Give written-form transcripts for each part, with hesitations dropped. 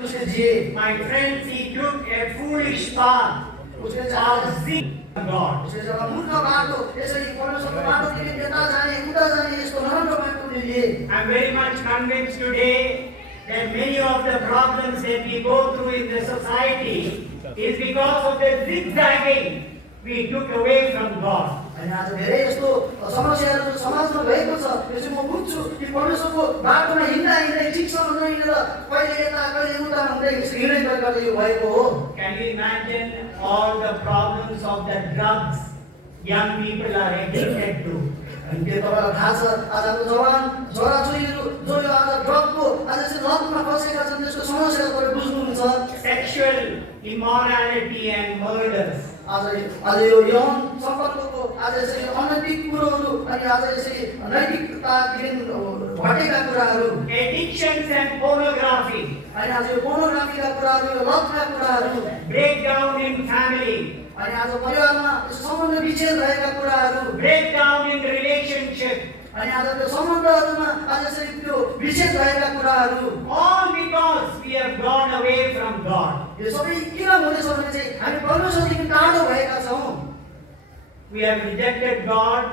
My friends, he took a foolish path of sin God. I'm very much convinced today that many of the problems that we go through in the society is because of the zigzagging we took away from God. अनि आज धेरै यस्तो समस्याहरू समाजमा भएको छ। यो चाहिँ म बुझ्छु कि परमेश्वरको बाटोमा हिँड्दा हिँड्दै ठिकसँग नहिँडेर कहिले यता कहिले उता हुँदै हिँड्दै गर्दा यो भएको हो। Can you imagine all the problems of the drugs young people are addicted to? अनि के तपाईलाई थाहा छ आज हाम्रो जवान छोराछोरीहरू जो यो आज ड्रगको आज चाहिँ लतमा फसेका छन् त्यसको समस्याहरू तपाईले बुझ्नुहुन्छ। Sexual immorality and murders. आज यो यौन सम्पर्कको आज चाहिँ अनैतिक कुरोहरू अनि आज चाहिँ नैतिकतादेखि भटेका कुराहरू। Addictions and pornography. अनि आज यो पोर्नोग्राफीका कुराहरू यो लतका कुराहरू। Breakdown in family. अनि आज परिवारमा सम्बन्ध विच्छेद भएका कुराहरू। Breakdown in relationship. अनि आज त्यो सम्बन्धहरूमा आज चाहिँ त्यो विच्छेद भएका कुराहरू। All because we have gone away from God. यो सबै किन हुँदैछ भने चाहिँ हामी परमेश्वरदेखि टाढो भएका छौँ। We have rejected God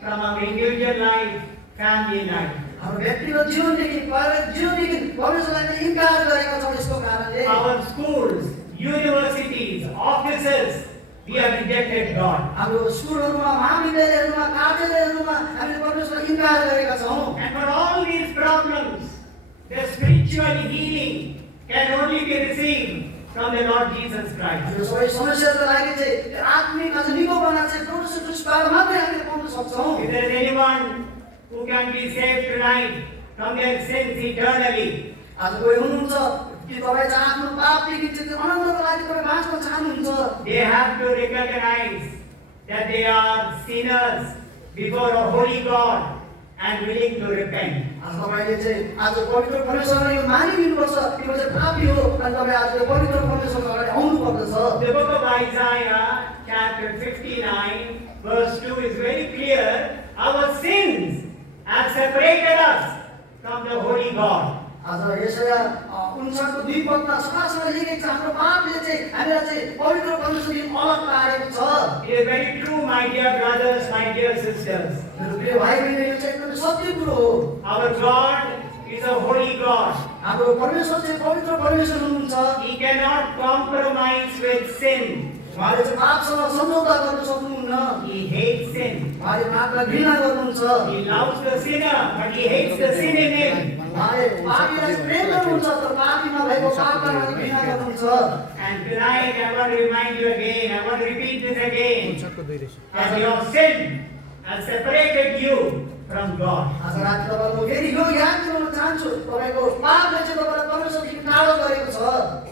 from our individual life, family life. हाम्रो व्यक्तिगत जीवनदेखि पारिवारिक जीवनदेखि परमेश्वरलाई इन्कार गरेका छौँ। यसको कारणले Our schools, universities, offices, we have rejected God. हाम्रो स्कुलहरूमा महाविद्यालयहरूमा कार्यालयहरूमा हामीले परमेश्वरलाई इन्कार गरेका छौँ। And for all these problems, the spiritual healing can only be received from the Lord Jesus Christ. यो सबै समस्याहरूको लागि चाहिँ आत्मिक आज निकोपना चाहिँ परमेश्वर ख्रीष्टबाट मात्रै हामीले पाउन सक्छौँ। If there is anyone who can be saved tonight from their sins eternally, आज कोही हुनुहुन्छ कि तपाईँ चाहिँ आफ्नो पापदेखि चाहिँ अनन्तको लागि तपाईँ बाँच्न चाहनुहुन्छ। they have to recognize that they are sinners before a holy God and willing to repent. आज तपाईले चाहिँ आज पवित्र परमेश्वरलाई यो मानिलिनुपर्छ कि म चाहिँ पापी हो अनि तपाईँ आज यो पवित्र परमेश्वरको अगाडि आउनु पर्दछ। The book of Isaiah, chapter 59, verse 2 is very clear. Our sins have separated us from the holy God. आज यशया 59 को 2 पदमा सरासरी लेखेको छ हाम्रो पापले चाहिँ हामीलाई चाहिँ पवित्र परमेश्वरदेखि अलग पारेको छ। It is very true, my dear brothers, my dear sisters. मेरो प्रिय भाइ बहिनी यो चाहिँ एकदमै सत्य कुरो हो। Our God is a holy God. हाम्रो परमेश्वर चाहिँ पवित्र परमेश्वर हुनुहुन्छ। He cannot compromise with sin. उहाँले चाहिँ पापसँग सम्झौता गर्न सक्नुहुन्न। He hates sin. उहाँले पापलाई घृणा गर्नुहुन्छ। He loves the sinner, but he hates the sin in him. उहाँले पापीलाई प्रेम गर्नुहुन्छ तर पापीमा भएको पापलाई घृणा गर्नुहुन्छ। And tonight I want to remind you again, I want to repeat this again, that your sin has separated you from God. आज राति तपाईको फेरि यो याद दिलाउन चाहन्छु तपाईको पापले चाहिँ तपाईलाई परमेश्वरदेखि टाढो गरेको छ।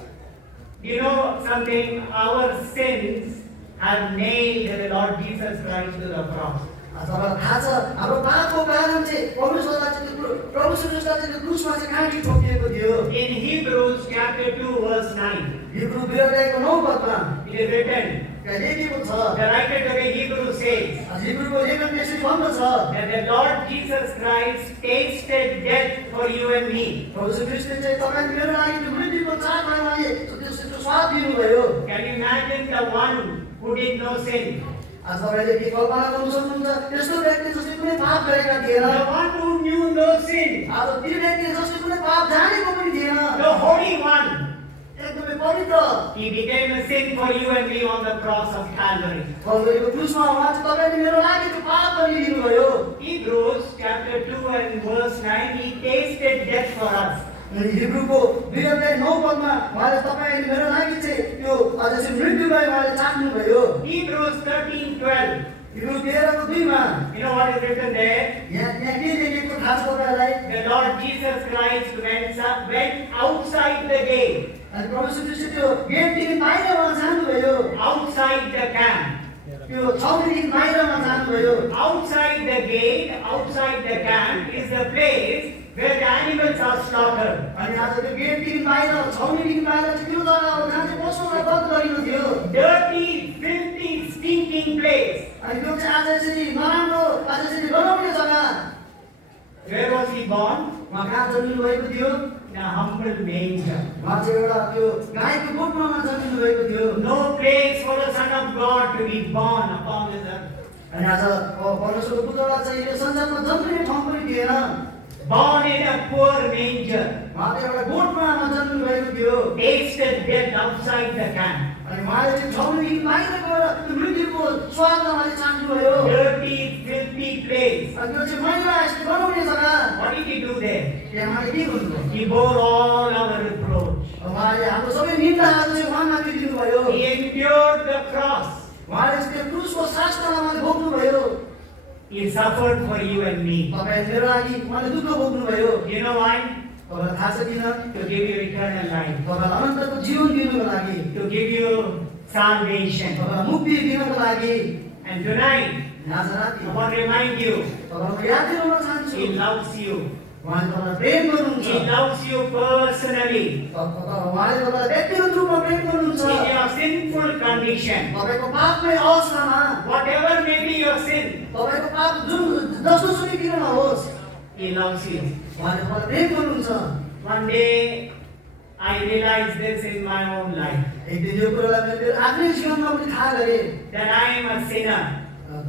You know something, our sins have nailed the Lord Jesus Christ to the cross. आज तपाईलाई थाहा छ हाम्रो पापको कारण चाहिँ परमेश्वरलाई चाहिँ त्यो प्रभु श्री ख्रीष्टलाई चाहिँ क्रुसमा चाहिँ काँटी ठोकिएको थियो। In Hebrews chapter 2 verse 9, Hebrew 2 अध्यायको 9 पदमा it is written, त्यहाँ लेखेको छ। the writer to the Hebrews says, हिब्रूको लेखन यसरी भन्दछ that the Lord Jesus Christ tasted death for you and me. प्रभु श्री ख्रीष्टले चाहिँ तपाईँ मेरो लागि त्यो मृत्युको चाखलाई उहाँले त्यो स्वाद दिनुभयो। Can you imagine the one who did no sin? आज तपाईले के कल्पना गर्न सक्नुहुन्छ त्यस्तो व्यक्ति जसले कुनै पाप गरेका थिएन। The one who knew no sin. आज त्यो व्यक्ति जसले कुनै पाप जानेको पनि थिएन। The Holy One. एकदमै पवित्र। He became a sin for you and me on the cross of Calvary. कल्वरीको क्रुसमा उहाँ चाहिँ तपाईले मेरो लागि त्यो पाप पनि लिनुभयो। Hebrews chapter 2 and verse 9, He tasted death for us. हिब्रूको 2 अध्याय 9 पदमा उहाँले तपाईले मेरो लागि चाहिँ त्यो आज चाहिँ मृत्युलाई उहाँले चाख्नुभयो। Hebrews 13:12. हिब्रू 13 को 2 मा You know what is written there? यहाँ के लेखेको थाहा छ तपाईलाई? The Lord Jesus Christ went outside the gate. अनि प्रभु श्री ख्रीष्ट त्यो गेटदेखि बाहिर उहाँ जानुभयो। Outside the camp. त्यो छाउनीदेखि बाहिरमा जानुभयो। Outside the gate, outside the camp is the place where the animals are slaughtered. अनि आज त्यो गेटदेखि बाहिर छाउनीदेखि बाहिर चाहिँ त्यो जग्गा हो जहाँ चाहिँ पशुलाई वध गरिनु थियो। Dirty, filthy, stinking place. अनि त्यो चाहिँ आज चाहिँ नराम्रो आज चाहिँ गनाउने जग्गा। Where was he born? उहाँ कहाँ जन्मिनु भएको थियो? in a humble manger. उहाँ चाहिँ एउटा त्यो गाईको गोठमा जन्मिनु भएको थियो। No place for the Son of God to be born upon this earth. अनि आज परमेश्वरको पुत्रलाई चाहिँ यो संसारमा जन्मिने ठाउँ पनि थिएन। Born in a poor manger. उहाँ चाहिँ एउटा गोठमा जन्मिनु भएको थियो। Tasted death outside the camp. अनि उहाँले चाहिँ छाउनीदेखि बाहिर गएर त्यो मृत्युको स्वादमा उहाँले चाख्नुभयो। Dirty, filthy place. अनि त्यो चाहिँ मैला यस्तो बनाउने जग्गा। What did he do there? त्यहाँ उहाँले के गर्नुभयो? He bore all our reproach. उहाँले हाम्रो सबै निन्दाहरू चाहिँ उहाँमाथि दिनुभयो। He endured the cross. उहाँले त्यो क्रुसको शास्त्रमा उहाँले भोग्नुभयो। He suffered for you and me. तपाईँ मेरो लागि उहाँले दुःख भोग्नुभयो। You know why? तपाईँलाई थाहा छ किन? To give you eternal life. तपाईँलाई अनन्तको जीवन दिनुको लागि, To give you salvation. तपाईँलाई मुक्ति दिनुको लागि। And tonight, आज राति I want to remind you, तपाईँलाई याद दिलाउन चाहन्छु। He loves you. उहाँले तपाईँलाई प्रेम गर्नुहुन्छ। He loves you personally. उहाँले तपाईँलाई व्यक्तिगत रूपमा प्रेम गर्नुहुन्छ। In your sinful condition, तपाईँको पापमै अवस्थामा, whatever may be your sin, तपाईँको पाप जुन जसोसुकै किन नहोस्, He loves you. उहाँले तपाईँलाई प्रेम गर्नुहुन्छ। One day, I realized this in my own life, एक दिन यो कुरोलाई मैले मेरो आफ्नै जीवनमा पनि थाहा गरेँ। that I am a sinner.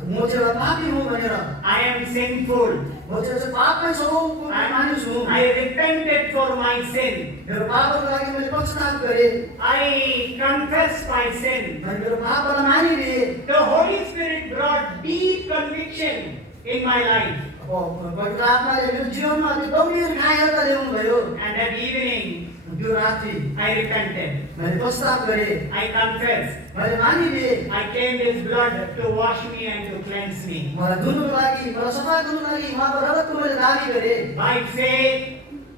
म चाहिँ एउटा पापी हुँ भनेर। I am sinful. म चाहिँ पापमै स्वभावको मानिस हुँ। I repented for my sin. मेरो पापको लागि मैले पश्चाताप गरेँ। I confessed my sin. मैले मेरो पापलाई मानिलिएँ। The Holy Spirit brought deep conviction in my life. अब पवित्र आत्माले मेरो जीवनमा त्यो गम्भीर घायलता ल्याउनु भयो। And that evening, त्यो राति I repented. मैले पश्चाताप गरेँ। I confessed. मैले मानिलिएँ। I claimed His blood to wash me and to cleanse me. मलाई धुनुको लागि, मलाई सफा गर्नुको लागि उहाँको रगतको मैले दाबी गरेँ। By faith,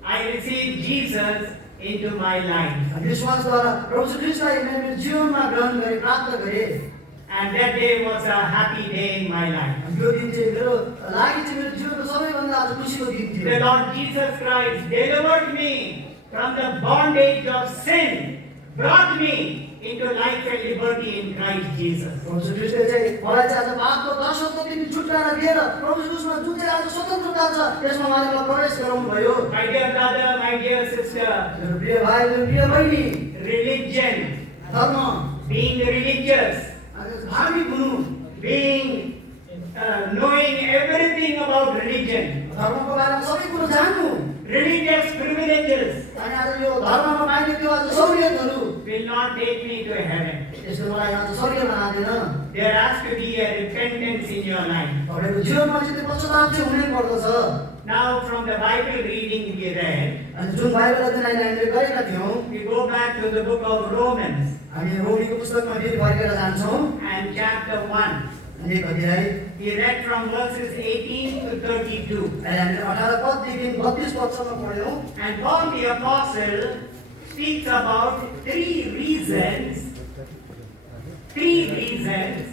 I received Jesus into my life. विश्वासद्वारा प्रभु यीशु ख्रीष्टलाई मैले मेरो जीवनमा ग्रहण गरेँ, प्राप्त गरेँ। And that day was a happy day in my life. त्यो दिन चाहिँ मेरो लागि चाहिँ मेरो जीवनको सबैभन्दा आज खुसीको दिन थियो। The Lord Jesus Christ delivered me from the bondage of sin, brought me into life and liberty in Christ Jesus. प्रभु यीशु ख्रीष्टले चाहिँ मलाई चाहिँ आज पापको दासत्वदेखि छुटकारा दिएर प्रभु यीशु ख्रीष्टमा जुन चाहिँ आज स्वतन्त्रता छ त्यसमा उहाँले मलाई प्रवेश गराउनु भयो। My dear brother, my dear sister, मेरो प्रिय भाइ, मेरो प्रिय बहिनी, religion, धर्म, being religious, धार्मिक हुनु, knowing everything about religion, धर्मको बारेमा सबै कुरो जान्नु, religious privileges अनि आज यो धर्ममा पाइने त्यो आज सहुलियतहरू will not take me to heaven. यसले मलाई आज स्वर्ग बनाउँदैन। There has to be a repentance in your life. तपाईँको जीवनमा चाहिँ त्यो पश्चाताप चाहिँ हुनै पर्दछ। Now from the Bible reading we read, अनि जुन बाइबल अध्ययन हामीले गरेका थियौँ, we go back to the book of Romans हामी रोमीको पुस्तकमा फेरि फर्केर जान्छौँ। and chapter 1. अनि एक अध्याय We read from verses 18 to 32. अनि हामीले 18 पददेखि 32 पदसम्म पढ्यौँ। And Paul the Apostle speaks about three reasons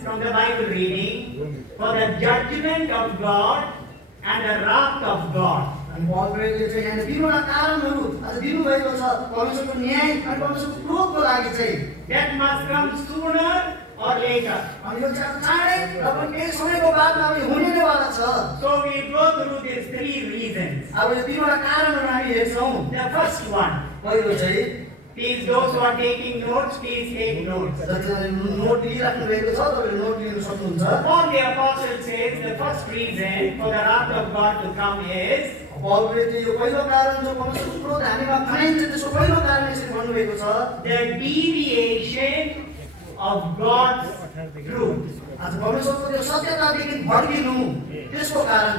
from the Bible reading for the judgment of God and the wrath of God. अनि पौलले चाहिँ यहाँ तीनवटा कारणहरू आज दिनुभएको छ परमेश्वरको न्याय अनि परमेश्वरको क्रोधको लागि चाहिँ। That must come sooner or later. अनि यो चाहिँ चाँडै र पनि केही समयको बादमा पनि हुने नै वाला छ। So we go through these three reasons. अब यो तीनवटा कारणहरू हामी हेर्छौँ। The first one, पहिलो चाहिँ please those who are taking notes, please take notes. जतिजनाले नोट लिइराख्नु भएको छ तपाईँले नोट लिन सक्नुहुन्छ। Paul the Apostle says the first reason for the wrath of God to come is पौलले चाहिँ यो पहिलो कारण जो परमेश्वरको क्रोध हामीमा खनाइन्छ त्यसको पहिलो कारण यसरी भन्नुभएको छ the deviation of God's truth. आज परमेश्वरको त्यो सत्यतादेखि भड्किनु त्यसको कारण।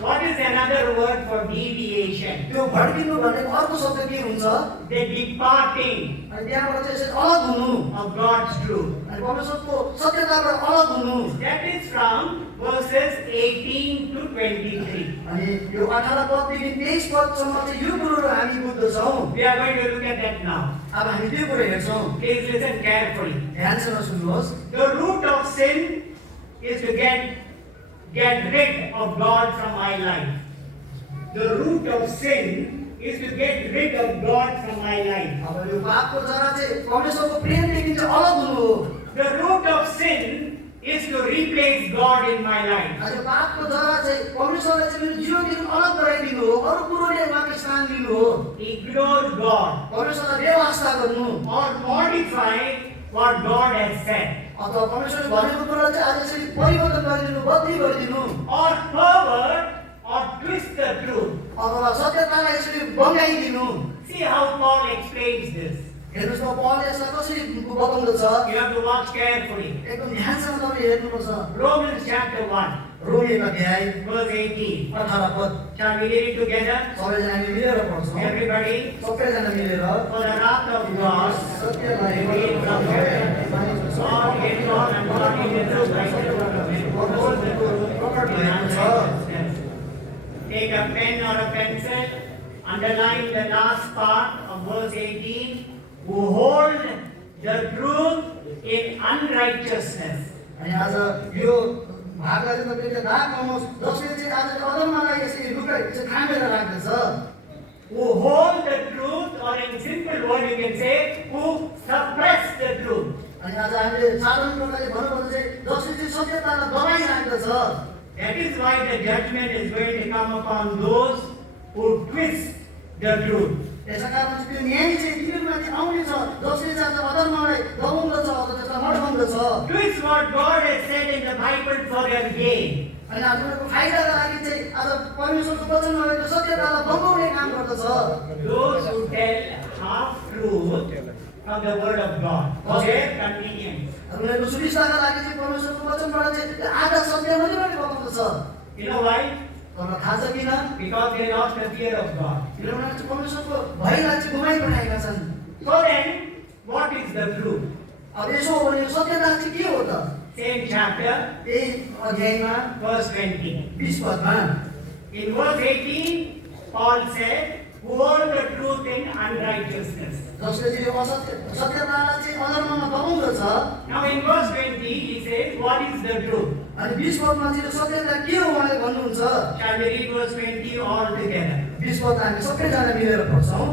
What is another word for deviation? त्यो भड्किनु भनेको अर्को शब्द के हुन्छ? The departing अनि त्यहाँबाट चाहिँ यसरी अलग हुनु of God's truth. अनि परमेश्वरको सत्यताबाट अलग हुनु। That is from verses 18 to 23. अनि यो 18 पददेखि 23 पदसम्म चाहिँ यो कुरोहरू हामी बुझ्दछौँ। We are going to look at that now. अब हामी त्यो कुरा हेर्छौँ। Please listen carefully. ध्यानसँग सुन्नुहोस्। The root of sin is to get rid of God from my life. The root of sin is to get rid of God from my life. अब यो पापको जरा चाहिँ परमेश्वरको प्रेमदेखि चाहिँ अलग हुनु हो। The root of sin is to replace God in my life. आज यो पापको जरा चाहिँ परमेश्वरले चाहिँ मेरो जीवनदेखि अलग गराइदिनु हो, अरू कुरोले उहाँको स्थान लिनु हो, Ignore God परमेश्वरलाई बेवास्ता गर्नु, or modify what God has said, अथवा परमेश्वरले भनेको कुरालाई चाहिँ आज यसरी परिवर्तन गरिदिनु, बदली गरिदिनु, or pervert or twist the truth. अथवा सत्यतालाई यसरी बङ्गाइदिनु। See how Paul explains this. हेर्नुहोस् न पौलले यसलाई कसरी बताउँदछ, You have to watch carefully. एकदम ध्यानसँग तपाईँ हेर्नुपर्छ। Romans chapter 1, रोमी अध्याय verse 18. 18 पद, Shall we read it together? सबैजना हामी मिलेर पढ्छौँ, Everybody. सबैजना मिलेर For the wrath of God सत्यलाई is from heaven. God hates God and God is the righteous. For those that प्रकट do भएको छ। unrighteousness. Take a pen or a pencil, underline the last part of verse 18. Who hold the truth in unrighteousness. अनि आज यो भागलाई चाहिँ तपाईँले दाग लाउनुहोस्, जसले चाहिँ आज अधर्मलाई यसरी लुकाइ चाहिँ थामेर राख्दछ। Who hold the truth, or in simple word you can say, who suppress the truth. अनि आज हामीले साधारण प्रकारले भन्नुपर्दा चाहिँ जसले चाहिँ सत्यतालाई दबाइराख्दछ। That is why the judgment is going to come upon those who twist the truth. यसका कारण चाहिँ त्यो न्याय चाहिँ तिनीहरूमाथि आउनेछ, जसले चाहिँ आज अधर्मलाई दबाउँदछ अथवा त्यसलाई मर्काउँदछ। Twist what God has said in the Bible for their gain. अनि आज उनीहरूको फाइदाका लागि चाहिँ आज परमेश्वरको वचनमा रहेको सत्यतालाई बङ्गाउने काम गर्दछ। Those who tell half truth from the word of God for their convenience. उनीहरूको सुविस्ताका लागि चाहिँ परमेश्वरको वचनबाट चाहिँ आधा सत्य मात्रै बताउँदछ। You know why? तपाईँलाई थाहा छ किन? Because they lost the fear of God. किनभने उनीहरूले चाहिँ परमेश्वरको भयलाई चाहिँ गुमाइपठाएका छन्। So then, what is the truth? अब यसो हो भने यो सत्यता चाहिँ के हो त? Same chapter, त्यही अध्यायमा verse 20. 20 पदमा In verse 18, Paul said, who hold the truth in unrighteousness. जसले चाहिँ यो सत्यतालाई चाहिँ अधर्ममा दबाउँदछ। Now in verse 20, he says, what is the truth? अनि 20 पदमा चाहिँ यो सत्यता के हो उहाँले भन्नुहुन्छ। Shall we read verse 20 all together? 20 पद हामी सबैजना मिलेर पढ्छौँ।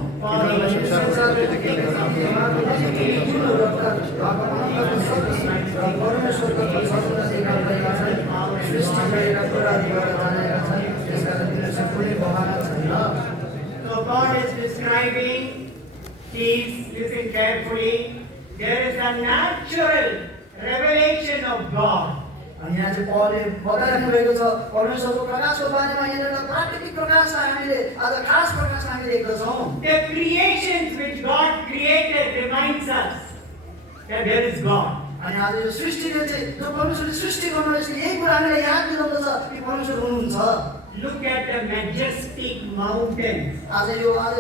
परमेश्वरको सपना देखाइरहेका छन्, सृष्टि गरेर कुराहरू गरेर जानेका छन्, त्यसकारण तिनीहरूसँग कुनै बहाना छैन। So God is describing, please listen carefully, there is a natural revelation of God. अनि यहाँ चाहिँ पौलले बताइराख्नु भएको छ परमेश्वरको प्रकाशको बारेमा यहाँनिर प्राकृतिक प्रकाशलाई हामीले आज खास प्रकाश हामी देख्दछौँ। The creations which God created reminds us that there is God. अनि आज यो सृष्टिले चाहिँ जो परमेश्वरले सृष्टि गर्नुहुन्छ यही कुरा हामीलाई याद दिलाउँदछ कि परमेश्वर हुनुहुन्छ। Look at the majestic mountains. आज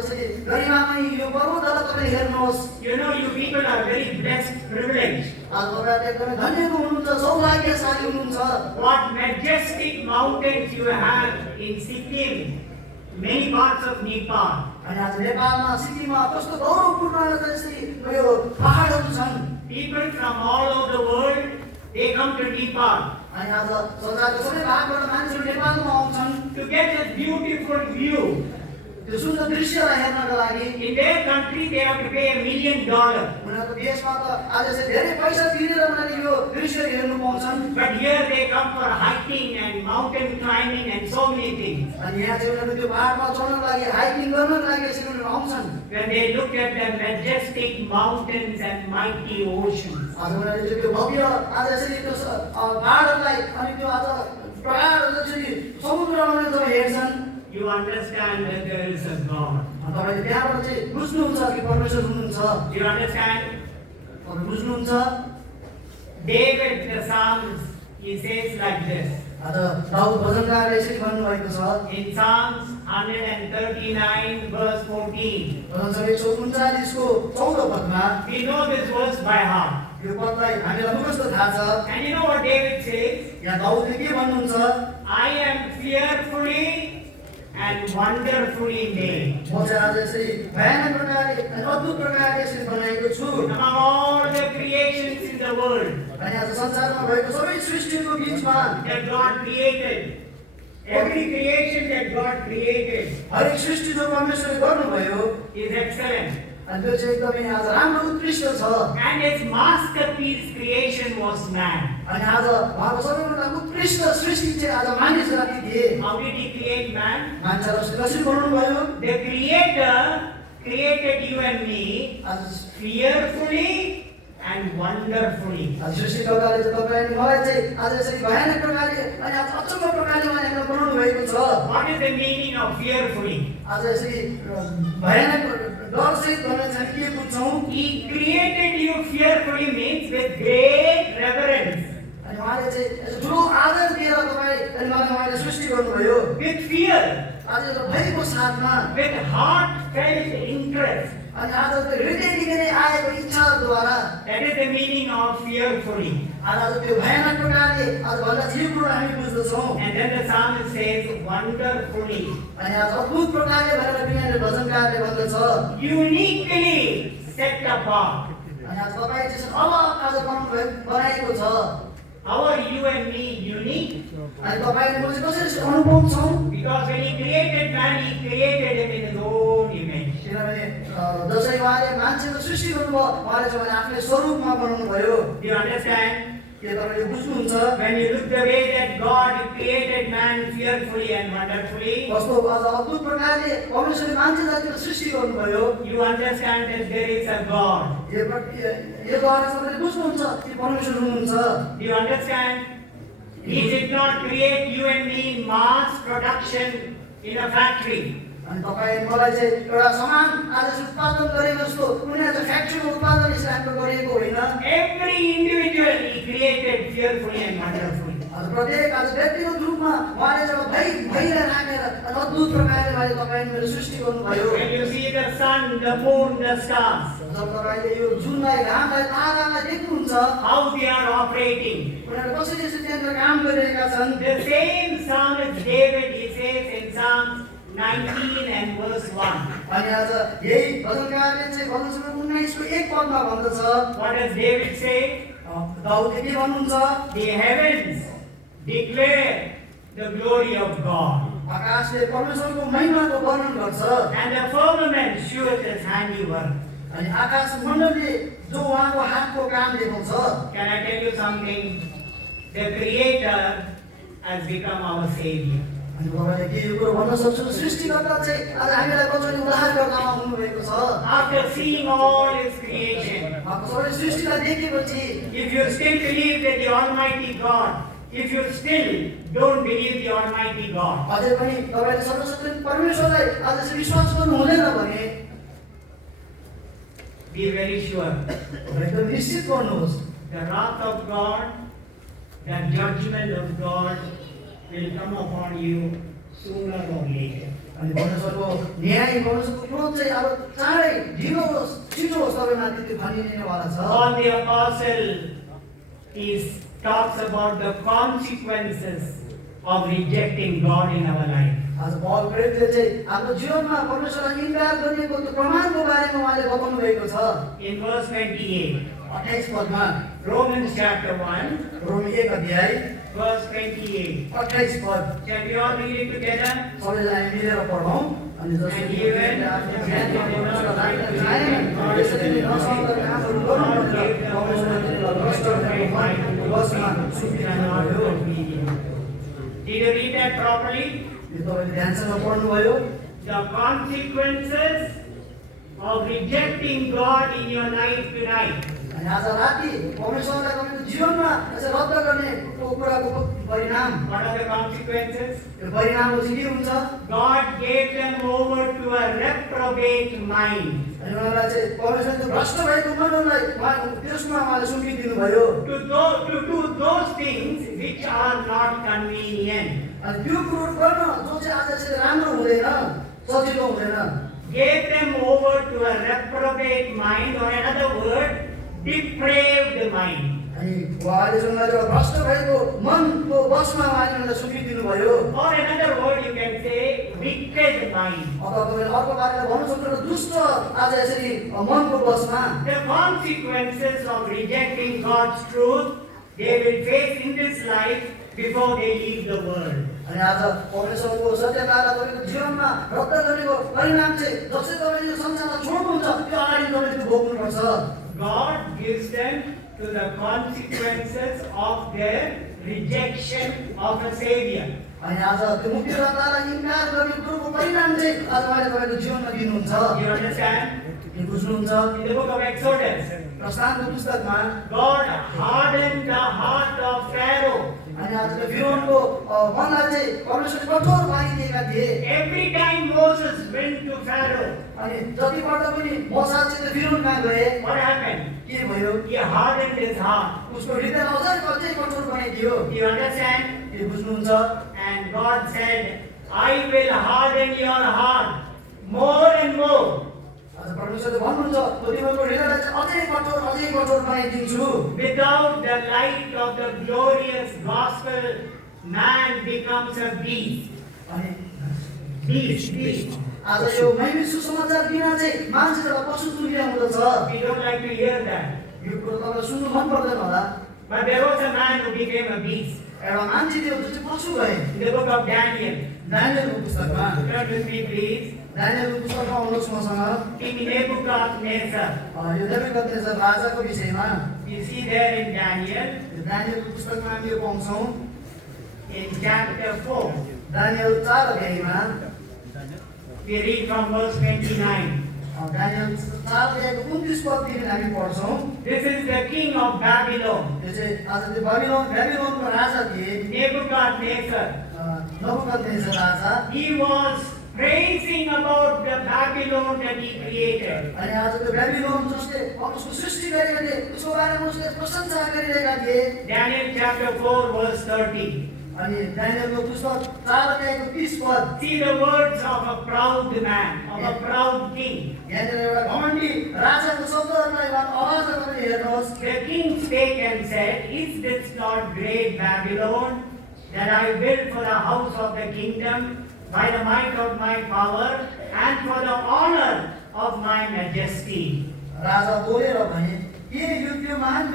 चाहिँ गरिमामय यो पर्वतहरूलाई तपाईँ हेर्नुहोस्। You know, you people are very blessed, privileged. आज तपाईहरु एकदमै धन्यको हुनुहुन्छ, सौभाग्यशाली हुनुहुन्छ। What majestic mountains you have in Sikkim, many parts of Nepal. अनि आज नेपालमा सिक्किममा कस्तो गौरवपूर्ण यसरी यो पहाडहरू छन्। People from all over the world, they come to Nepal अनि आज संसारको सबै भागबाट मानिसहरू नेपालमा आउँछन् to get a beautiful view. त्यो सुन्दर दृश्यलाई हेर्नका लागि। In their country, they have to pay $1 million. उनीहरूको देशमा त आज चाहिँ धेरै पैसा तिरेर उनीहरूले यो दृश्य हेर्नु पाउँछन्। But here they come for hiking and mountain climbing and so many things. अनि यहाँ चाहिँ उनीहरू त्यो पहाडमा चढ्नको लागि हाइकिङ गर्नको लागि यसरी उनीहरू आउँछन्। When they look at the majestic mountains and mighty oceans, आज उनीहरूले चाहिँ त्यो भव्य आज यसरी त्यो पहाडहरूलाई अनि त्यो आज पहाडहरू चाहिँ समुद्रमा जब हेर्छन् you understand that there is a God. तपाईले त्यहाँबाट चाहिँ बुझ्नुहुन्छ कि परमेश्वर हुनुहुन्छ। You understand? तपाईँ बुझ्नुहुन्छ। David the Psalms, he says like this. आज दाउद भजनकारले यसरी भन्नुभएको छ In Psalms 139 verse 14. भजन सङ्गीत 139 को 14 पदमा We know this verse by heart. यो पदलाई हामीलाई मुखस्त थाहा छ। And you know what David says? यहाँ दाउदले के भन्नुहुन्छ? I am fearfully and wonderfully made. म चाहिँ आज यसरी भयानक प्रकारले अनि अद्भुत प्रकारले यसरी बनाएको छु। Among all the creations in the world अनि आज संसारमा भएको सबै सृष्टिको बीचमा that God created, every creation that God created हरेक सृष्टि जो परमेश्वरले गर्नुभयो is excellent. अनि त्यो चाहिँ एकदमै आज राम्रो उत्कृष्ट छ। And his masterpiece creation was man. अनि आज उहाँको सबैभन्दा उत्कृष्ट सृष्टि चाहिँ आज मानिस जाति थिए। How did he create man? मान्छेलाई कसरी बनाउनु भयो? The Creator created you and me आज fearfully and wonderfully. सृष्टिकर्ताले चाहिँ तपाईँ अनि मलाई चाहिँ आज यसरी भयानक प्रकारले अनि आज अचम्म प्रकारले उहाँले हामीलाई बनाउनु भएको छ। What is the meaning of fearfully? आज यसरी भयानक डरसहित गर्न चाहिँ के बुझ्छौँ? He created you fearfully means with great reverence, अनि उहाँले चाहिँ यसो ठुलो आदर दिएर तपाईँ अनि मलाई उहाँले सृष्टि गर्नुभयो। with fear, आज यो भयको साथमा with heartfelt interest. अनि आज त्यो हृदयदेखि नै आएको इच्छाद्वारा That is the meaning of fearfully. आज त्यो भयानक प्रकारले आज भन्दा ठिक कुरा हामी बुझ्दछौँ। And then the psalmist says wonderfully, अनि आज अद्भुत प्रकारले भनेर बिहान भजनकारले भन्दछ uniquely set apart. अनि आज तपाईँ चाहिँ अलग आज बनाएको छ। How are you and me unique? अनि तपाईँले म चाहिँ कसरी अनुभव छौँ? Because when he created man, he created him in his own image. किनभने जसरी उहाँले मान्छेको सृष्टि गर्नुभयो उहाँले चाहिँ आफ्नै स्वरूपमा बनाउनु भयो। Do you understand? के तपाईँले बुझ्नुहुन्छ? When you look the way that God created man fearfully and wonderfully, कस्तो आज अद्भुत प्रकारले परमेश्वरले मान्छे जातिको सृष्टि गर्नुभयो। you understand that there is a God. यो द्वारा तपाईँले बुझ्नुहुन्छ कि परमेश्वर हुनुहुन्छ। Do you understand? He did not create you and me in mass production in a factory. अनि तपाईँ मलाई चाहिँ एउटा सामान आज उत्पादन गरेको जस्तो कुनै आज फ्याक्ट्रीमा उत्पादन यसरी हाम्रो गरिएको होइन। Every individual he created fearfully and wonderfully. आज प्रत्येक आज व्यक्तिगत रूपमा उहाँले जब भइलाई राखेर अद्भुत प्रकारले उहाँले तपाईँले मेरो सृष्टि गर्नुभयो। When you see the sun, the moon, the stars, जब तपाईँले यो जुनलाई घामलाई तारालाई देख्नुहुन्छ how they are operating. उनीहरू कसरी यसरी त्यहाँनिर काम गरिरहेका छन्। The same psalmist David, he says in Psalm 19 and verse 1. अनि आज यही भजनकारले चाहिँ भजन सङ्ग्रह 19 को 1 पदमा भन्दछ What does David say? दाउदले के भन्नुहुन्छ? The heavens declare the glory of God, आकाशले परमेश्वरको महिमाको वर्णन गर्छ and the firmament shows his handiwork. अनि आकाश मण्डलले जो उहाँको हातको काम देखाउँछ। Can I tell you something? The Creator has become our Savior. अनि तपाईँले के यो कुरो भन्न सक्छु? सृष्टिकर्ता चाहिँ आज हामीलाई कसरी उद्धारकर्तामा हुनुभएको छ। After seeing all His creation, उहाँको सबै सृष्टिलाई देखेपछि if you still believe that the Almighty God, if you still don't believe the Almighty God, अझै पनि तपाईँले सर्वशक्ति परमेश्वरलाई आज चाहिँ विश्वास गर्नु हुँदैन भने be very sure एकदम निश्चित गर्नुहोस् the wrath of God, the judgment of God will come upon you sooner or later. अनि परमेश्वरको न्याय परमेश्वरको क्रोध चाहिँ अब चाँडै ढिलो होस् छिटो होस् तपाईँमाथि त्यो खनिनेवाला छ। Paul the Apostle talks about the consequences of rejecting God in our life. आज पौल प्रेरितले चाहिँ हाम्रो जीवनमा परमेश्वरलाई इन्कार गर्नेको त्यो प्रमाणको बारेमा उहाँले बताउनु भएको छ। In verse 28, 28 पदमा Romans chapter 1, रोमी 1 अध्याय verse 28. 28 पद Shall we all read it together? सबैजना मिलेर पढौँ। अनि जसरी हामीले आफ्नो ज्ञानमा परमेश्वरलाई चाहे यसरी नै नसक्दो कामहरू गर्नुपर्छ। परमेश्वरले तिनीहरूलाई भ्रष्ट गरेको बसमा सुतिरहनुभयो। Did you read that properly? यो तपाईँले ध्यानसँग पढ्नुभयो। The consequences of rejecting God in your life tonight. अनि आज राति परमेश्वरलाई तपाईँको जीवनमा यसरी रद्द गर्ने कुराको परिणाम। What are the consequences? यो परिणामको चाहिँ के हुन्छ? God gave them over to a reprobate mind. अनि उनीहरूलाई चाहिँ परमेश्वरले त्यो भ्रष्ट भएको मनलाई त्यसमा उहाँले सुम्पिदिनु भयो। To do those things which are not convenient. अनि त्यो कुरो गर्न जो चाहिँ आज यसरी राम्रो हुँदैन, सजिलो हुँदैन। Gave them over to a reprobate mind, or another word, depraved mind. अनि उहाँले चाहिँ उनीहरूलाई एउटा भ्रष्ट भएको मनको बसमा उहाँले उनीहरूलाई सुम्पिदिनु भयो। Or another word you can say, wicked mind. अथवा तपाईँले अर्को बारेमा भन्नु सक्नुहुन्छ दुष्ट आज यसरी मनको बसमा। The consequences of rejecting God's truth, they will face in this life before they leave the world. अनि आज परमेश्वरको सत्यतालाई तपाईँको जीवनमा रद्द गरेको परिणाम चाहिँ जसै तपाईँले यो संसारलाई छोड्नुहुन्छ त्यो अगाडि तपाईँले त्यो भोग्नुपर्छ। God gives them to the consequences of their rejection of a savior. अनि आज त्यो मुक्तिदातालाई इन्कार गर्ने कुरोको परिणाम चाहिँ आज उहाँले तपाईँको जीवनमा दिनुहुन्छ। You understand? यो बुझ्नुहुन्छ? In the book of Exodus, प्रस्थानको पुस्तकमा God hardened the heart of Pharaoh. अनि आज त्यो फिरौनको मनलाई चाहिँ परमेश्वरले कठोर पारिदिएका थिए। Every time Moses went to Pharaoh, अनि जतिपल्ट पनि मोसा चाहिँ त्यो फिरौन कहाँ गए, what happened? के भयो? He hardened his heart. उसको हृदयलाई अझै कठोर बनाइदियो। You understand? यो बुझ्नुहुन्छ? And God said, I will harden your heart more and more. आज परमेश्वरले भन्नुहुन्छ म तिमीहरूको हृदयलाई चाहिँ अझै कठोर बनाइदिन्छु। Without the light of the glorious gospel, man becomes a beast. अनि Beast. आज यो महिमा सुसमाचार बिना चाहिँ मान्छे एउटा पशु तुल्य हुँदछ। We don't like to hear that. यो कुरो तपाईँलाई सुन्नु मन पर्दैन होला। But there was a man who became a beast. एउटा मान्छे थियो जो चाहिँ पशु भए। In the book of Daniel. दानियलको पुस्तकमा Turn with me, please. दानियलको पुस्तकमा आउनुहोस् मसँग। King Nebuchadnezzar. यो नेबुकदनेस्जर राजाको विषयमा You see there in Daniel, यो दानियलको पुस्तकमा हामी यो पाउँछौँ। in chapter 4, दानियल 4 अध्यायमा we read from verse 29. Daniel 4 अध्यायको 29 पददेखि हामी पढ्छौँ। This is the king of Babylon, यो चाहिँ आज त्यो बेबिलोनको राजा थिए Nebuchadnezzar. नबुकदनेस्जर Raja. He was praising about the Babylon that he created. अनि आज त्यो बेबिलोन जसले उसको सृष्टि गरेका थिए उसको बारेमा उसले प्रशंसा गरिरहेका थिए। Daniel chapter 4 verse 30. अनि दानियलको पुस्तक 4 अध्यायको 30 पद। See the words of a proud man, of a proud king. यहाँनिर एउटा घमण्डी राजाको शब्दहरूलाई आवाज गरेर हेर्नुहोस्। The king spake and said, Is this not great Babylon that I built for the house of the kingdom by the might of my power and for the honor of my majesty? राजा बोलेर भने के यो त्यो महान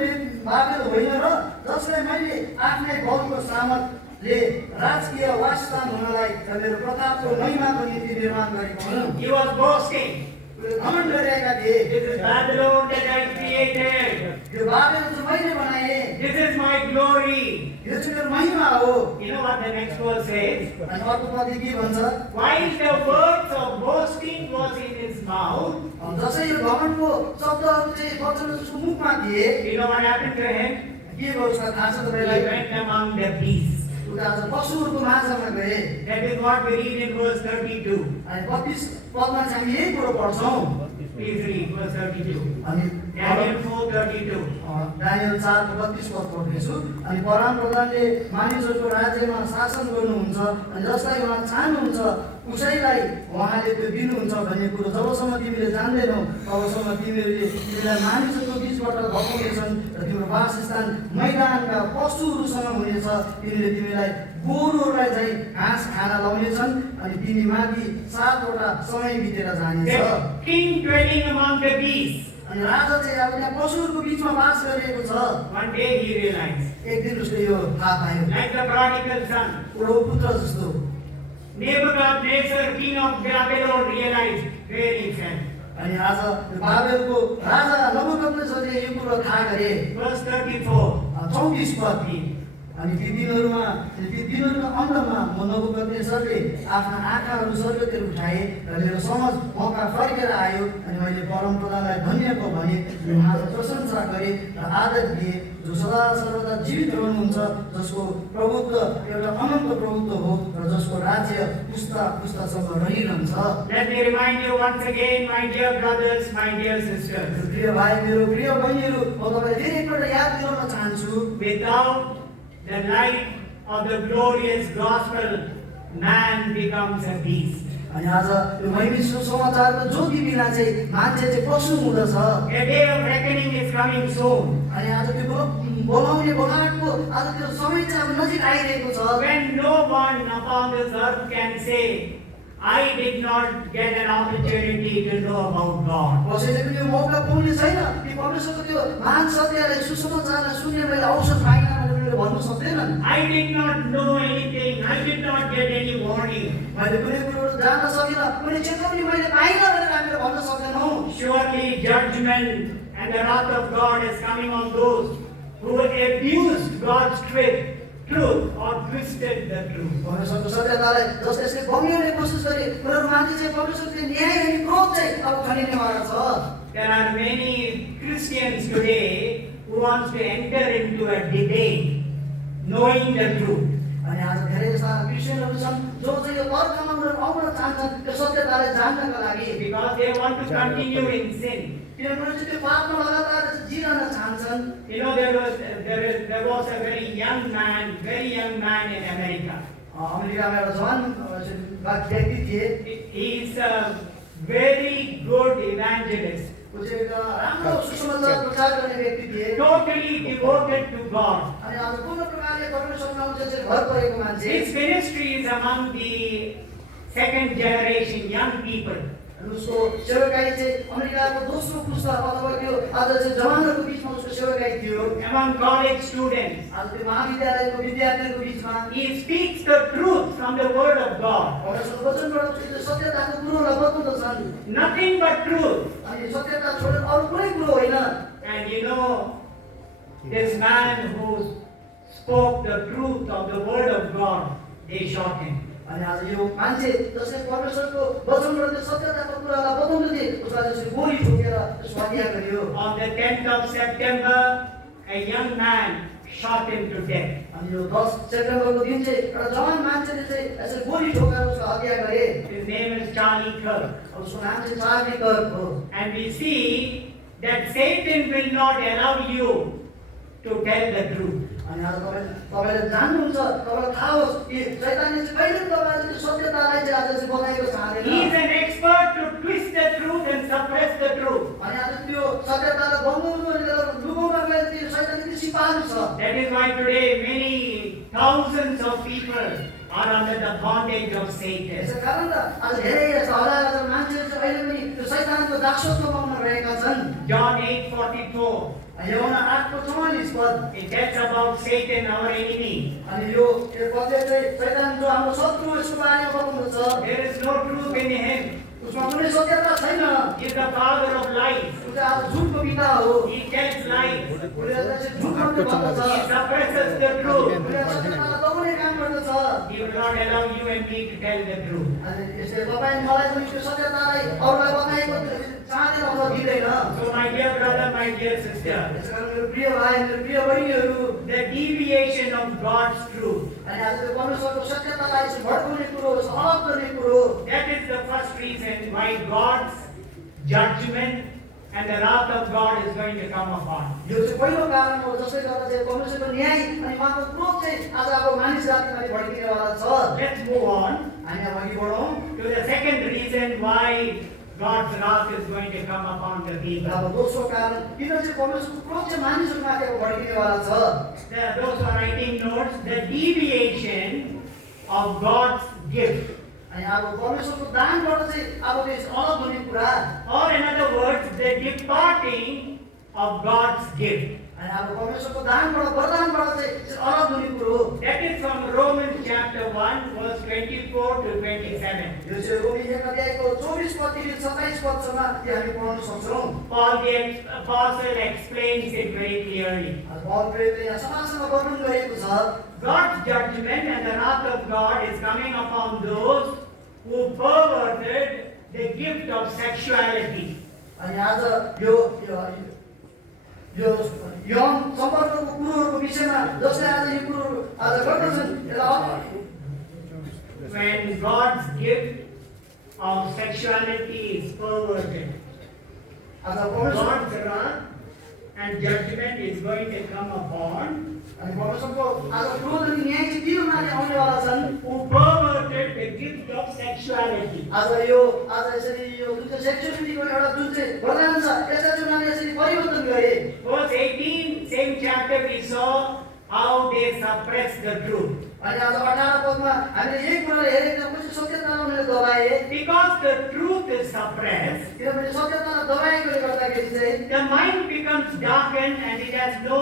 बाबेल होइन र जसलाई मैले आफ्नै बलको सामर्थले राजकीय वासस्थान हुनलाई र मेरो प्रतापको महिमाको निम्ति निर्माण गरेको हुँ। He was boasting. घमण्ड गरिरहेका थिए। This is Babylon that I created. यो बाबेल चाहिँ मैले बनाए। This is my glory. यो चाहिँ मेरो महिमा हो। You know what the next verse says? अनि अर्को पदले के भन्छ? While the words of boasting was in his mouth, जसै यो घमण्डको शब्दहरू चाहिँ वचन उसको मुखमा थिए, you know what happened to him? के भयो उसका थाहा छ He तपाईँलाई? went among the beasts. उता आज पशुहरूको माझमा गए। That is what we read in verse 32. अनि 32 पदमा चाहिँ हामी यही कुरो पढ्छौँ। Please read verse 32. अनि Daniel 4:32. दानियल 4 को 32 पद पढ्नेछु। अनि परमप्रधानले मानिसहरूको राज्यमा शासन गर्नुहुन्छ अनि जसलाई उहाँ चाहनुहुन्छ उसैलाई उहाँले त्यो दिनुहुन्छ भन्ने कुरो जबसम्म तिमीले जान्दैनौ तबसम्म तिमीलाई मानिसहरूको बीचबाट भगाउनेछन् र तिम्रो वासस्थान मैदानका पशुहरूसँग हुनेछ। तिमीलाई गोरुहरूलाई चाहिँ घाँस खान लाउनेछन् अनि तिमी माथि 7 वटा समय बितेर जानेछ। The king dwelling among the beasts. अनि राजा चाहिँ अब यहाँ पशुहरूको बीचमा वास गरिरहेको छ। One day he realized, एक दिन उसले यो थाहा पायो, like the prodigal son, उडो पुत्र जस्तो Nebuchadnezzar, king of Babylon, realized where he fell. अनि आज यो बाबेलको राजा नबुकदनेस्जरले यो कुरो थाहा गरे। Verse 34. 34 पद अनि ती दिनहरूको अन्तमा म नबुकदनेस्जरले आफ्ना आँखाहरू स्वर्गतिर उठाए र मेरो समझ मौका फर्केर आयो अनि मैले परमप्रधानलाई धन्यको भने उहाँको प्रशंसा गरेँ र आदर दिएँ जो सदा सर्वदा जीवित रहनुहुन्छ जसको प्रभुत्व एउटा अनन्त प्रभुत्व हो र जसको राज्य पुस्तासम्म रहिरहन्छ। Let me remind you once again, my dear brothers, my dear sisters, प्रिय भाइ मेरो प्रिय बहिनीहरू म तपाईँलाई फेरि एकपल्ट याद दिलाउन चाहन्छु, without the light of the glorious gospel, man becomes a beast. अनि आज यो महिमा सुसमाचारको ज्योति बिना चाहिँ मान्छे चाहिँ पशु हुँदछ। A day of reckoning is coming soon. अनि आज त्यो बोलाउने बोलाहटको आज त्यो समय चाहिँ अब नजिक आइरहेको छ। When no one upon this earth can say, I did not get an opportunity to know about God. कसैले पनि यो मौका पाउने छैन कि परमेश्वरको त्यो महान सत्यलाई सुसमाचारलाई सुन्ने मैले अवसर पाइनँ भनेर उनीहरूले भन्नु सक्दैनन् I did not know anything. I did not get any warning. मैले कुनै कुरोहरू जान्न सकिनँ कुनै चेतावनी मैले पाइनँ भनेर हामीले भन्न सक्दैनौँ Surely judgment and the wrath of God is coming on those who abused God's truth or twisted the truth. परमेश्वरको सत्यतालाई जसले यसले बङ्ग्याउने कोसिस गरे उनीहरूमाथि चाहिँ परमेश्वरको न्याय अनि क्रोध चाहिँ अब खनिनेवाला छ There are many Christians today who wants to enter into a debate knowing the truth. अनि आज धेरै जस्ता क्रिस्चियनहरू छन् जो चाहिँ यो तर्कमा उनीहरू आउन चाहन्छन् त्यो सत्यतालाई जान्नका लागि Because they want to continue in sin. किनभने चाहिँ त्यो पापमा लगातार जिरहन चाहन्छन् You know, there was a very young man in America. अमेरिकामा एउटा जवान व्यक्ति थिए He is a very good evangelist, ऊ चाहिँ एउटा राम्रो सुसमाचार प्रचार गर्ने व्यक्ति थिए totally devoted to God. अनि आज पूर्ण प्रकारले परमेश्वरमा चाहिँ भर परेको मान्छे His ministry is among the second generation young people. अनि उसको सेवकाई चाहिँ अमेरिकाको दोस्रो पुस्ता अथवा त्यो आज चाहिँ जवानहरूको बिचमा उसको सेवकाई थियो Among college students. आज त्यो महाविद्यालयको विद्यार्थीहरूको बिचमा He speaks the truth from the word of God. परमेश्वरको वचनबाट त्यो सत्यताको कुरोलाई बताउँदछन् Nothing but truth. अनि सत्यता छोडेर अरू कुनै कुरो होइन And you know, this man who spoke the truth of the word of God, they shot him. अनि आज यो मान्छे जसले परमेश्वरको वचनबाट त्यो सत्यताको कुरालाई बताउँदै थिए उसलाई त्यसरी गोली ठोकेर त्यसको हत्या गरियो On the 10th of September, a young man shot him to death. अनि यो 10 सेप्टेम्बरको दिन चाहिँ एउटा जवान मान्छेले चाहिँ यसरी गोली ठोकेर उसको हत्या गरे His name is Charlie Kirk. अब उसको नाम चाहिँ चार्ली कर्क हो And we see that Satan will not allow you to tell the truth. अनि आज तपाईले जान्नुहुन्छ तपाईलाई थाहा होस् कि शैतानले चाहिँ कहिले पनि तपाईलाई त्यो सत्यतालाई चाहिँ आज चाहिँ बताएको चाहदैन He is an expert to twist the truth and suppress the truth. अनि आज त्यो सत्यतालाई बङ्गाउनु अनि त्यसलाई लुकाउन गएर त्यो शैतानले सिपालु छ That is why today many thousands of people are under the bondage of Satan. यसै कारण त आज धेरै यस्ता हजार मान्छेहरू चाहिँ अहिले पनि त्यो शैतानको दासत्वमा उनीहरू रहेका छन् John 8:44. यूहन्ना 8:44 पद It tells about Satan, our enemy. अनि यो पदले चाहिँ शैतान जो हाम्रो शत्रु यसको बारेमा बताउँदछ There is no truth in him. उसमा कुनै सत्यता छैन He is the father of lies. ऊ चाहिँ आज झुटको पिता हो He tells lies. उसले चाहिँ झुट मात्रै भन्दछ He suppresses the truth. उसले सत्यतालाई दबाउने काम गर्दछ He will not allow you and me to tell the truth. अनि यसले तपाईँ मलाई पनि त्यो सत्यतालाई अरूलाई बताएको चाहँदैन अथवा दिँदैन So my dear brother, my dear sister, यसकारण मेरो प्रिय भाइ मेरो प्रिय बहिनीहरू the deviation of God's truth, अनि आज त्यो परमेश्वरको सत्यतालाई चाहिँ भड्काउने कुरो अलग गर्ने कुरो that is the first reason why God's judgment and the wrath of God is going to come upon. यो चाहिँ पहिलो कारण हो जसले गर्दा चाहिँ परमेश्वरको न्याय अनि उहाँको क्रोध चाहिँ आज अब मानिस जातिमाथि भड्किनेवाला छ Let's move on हामी अब अघि बढौँ to the second reason why God's wrath is going to come upon the र people. अब दोस्रो कारण किन चाहिँ परमेश्वरको क्रोध चाहिँ मानिसहरूमाथि अब भड्किनेवाला छ Those who are writing notes, the deviation of God's gift, अनि अब परमेश्वरको दानबाट चाहिँ अब त्यो अलग हुने कुरा or in other words, the departing of God's gift. अनि अब परमेश्वरको दानबाट वरदानबाट चाहिँ अलग हुने कुरो That is from Romans chapter 1, verse 24 to 27. यो चाहिँ रोमी 1 अध्यायको 24 पददेखि 27 पदसम्म त्यो हामी पढ्न सक्छौँ Paul the apostle explains it very clearly. Paul प्रेरितले यहाँ समाजसँग वर्णन गरेको छ God's judgment and the wrath of God is coming upon those who perverted the gift of sexuality. अनि आज यो यौन सम्पर्कको कुरोहरूको विषयमा जसले आज यो कुरोहरू आज गर्दछन् यसलाई When God's gift of sexuality is perverted, आज परमेश्वर God's wrath and judgment is going to come upon अनि परमेश्वरको आज क्रोध अनि न्याय चाहिँ तिनीमाथि आउनेवाला छन् who perverted the gift of sexuality. आज यसरी यो जुन चाहिँ सेक्सुअलिटीको एउटा जुन चाहिँ वरदान छ यसलाई चाहिँ उनीहरूले यसरी परिवर्तन गरे Verse 18, same chapter, we saw how they suppressed the truth. अनि आज 18 पदमा हामीले यही कुरालाई हेरेका छौँ कसरी सत्यतालाई उनीहरूले दबाए Because the truth is suppressed, किनभने सत्यतालाई दबाएकोले गर्दाखेरि चाहिँ the mind becomes darkened and it has no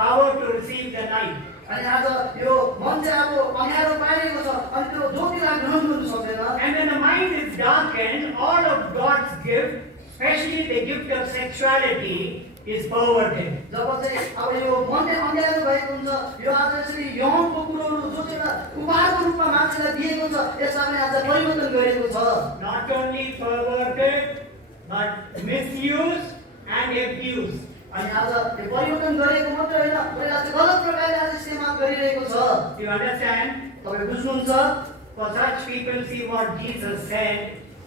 power to receive the light. अनि आज यो मन चाहिँ अब अँध्यारो पाइरहेको छ अनि त्यो ज्योतिलाई ग्रहण गर्नु सक्दैन। And when the mind is darkened, all of God's gift, especially the gift of sexuality, is perverted. जब चाहिँ अब यो मन चाहिँ अँध्यारो भएको हुन्छ, यो आज यसरी यौनको कुरोहरू जो चाहिँ एउटा उपहारको रूपमा मान्छेलाई दिएको छ, यसलाई पनि आज परिवर्तन गरेको छ। Not only perverted, but misused and abused. अनि आज यो परिवर्तन गरेको मात्र होइन, तर आज गलत प्रकारले आज इस्तेमाल गरिरहेको छ। You understand? तपाईँ बुझ्नुहुन्छ? For such people, see what Jesus said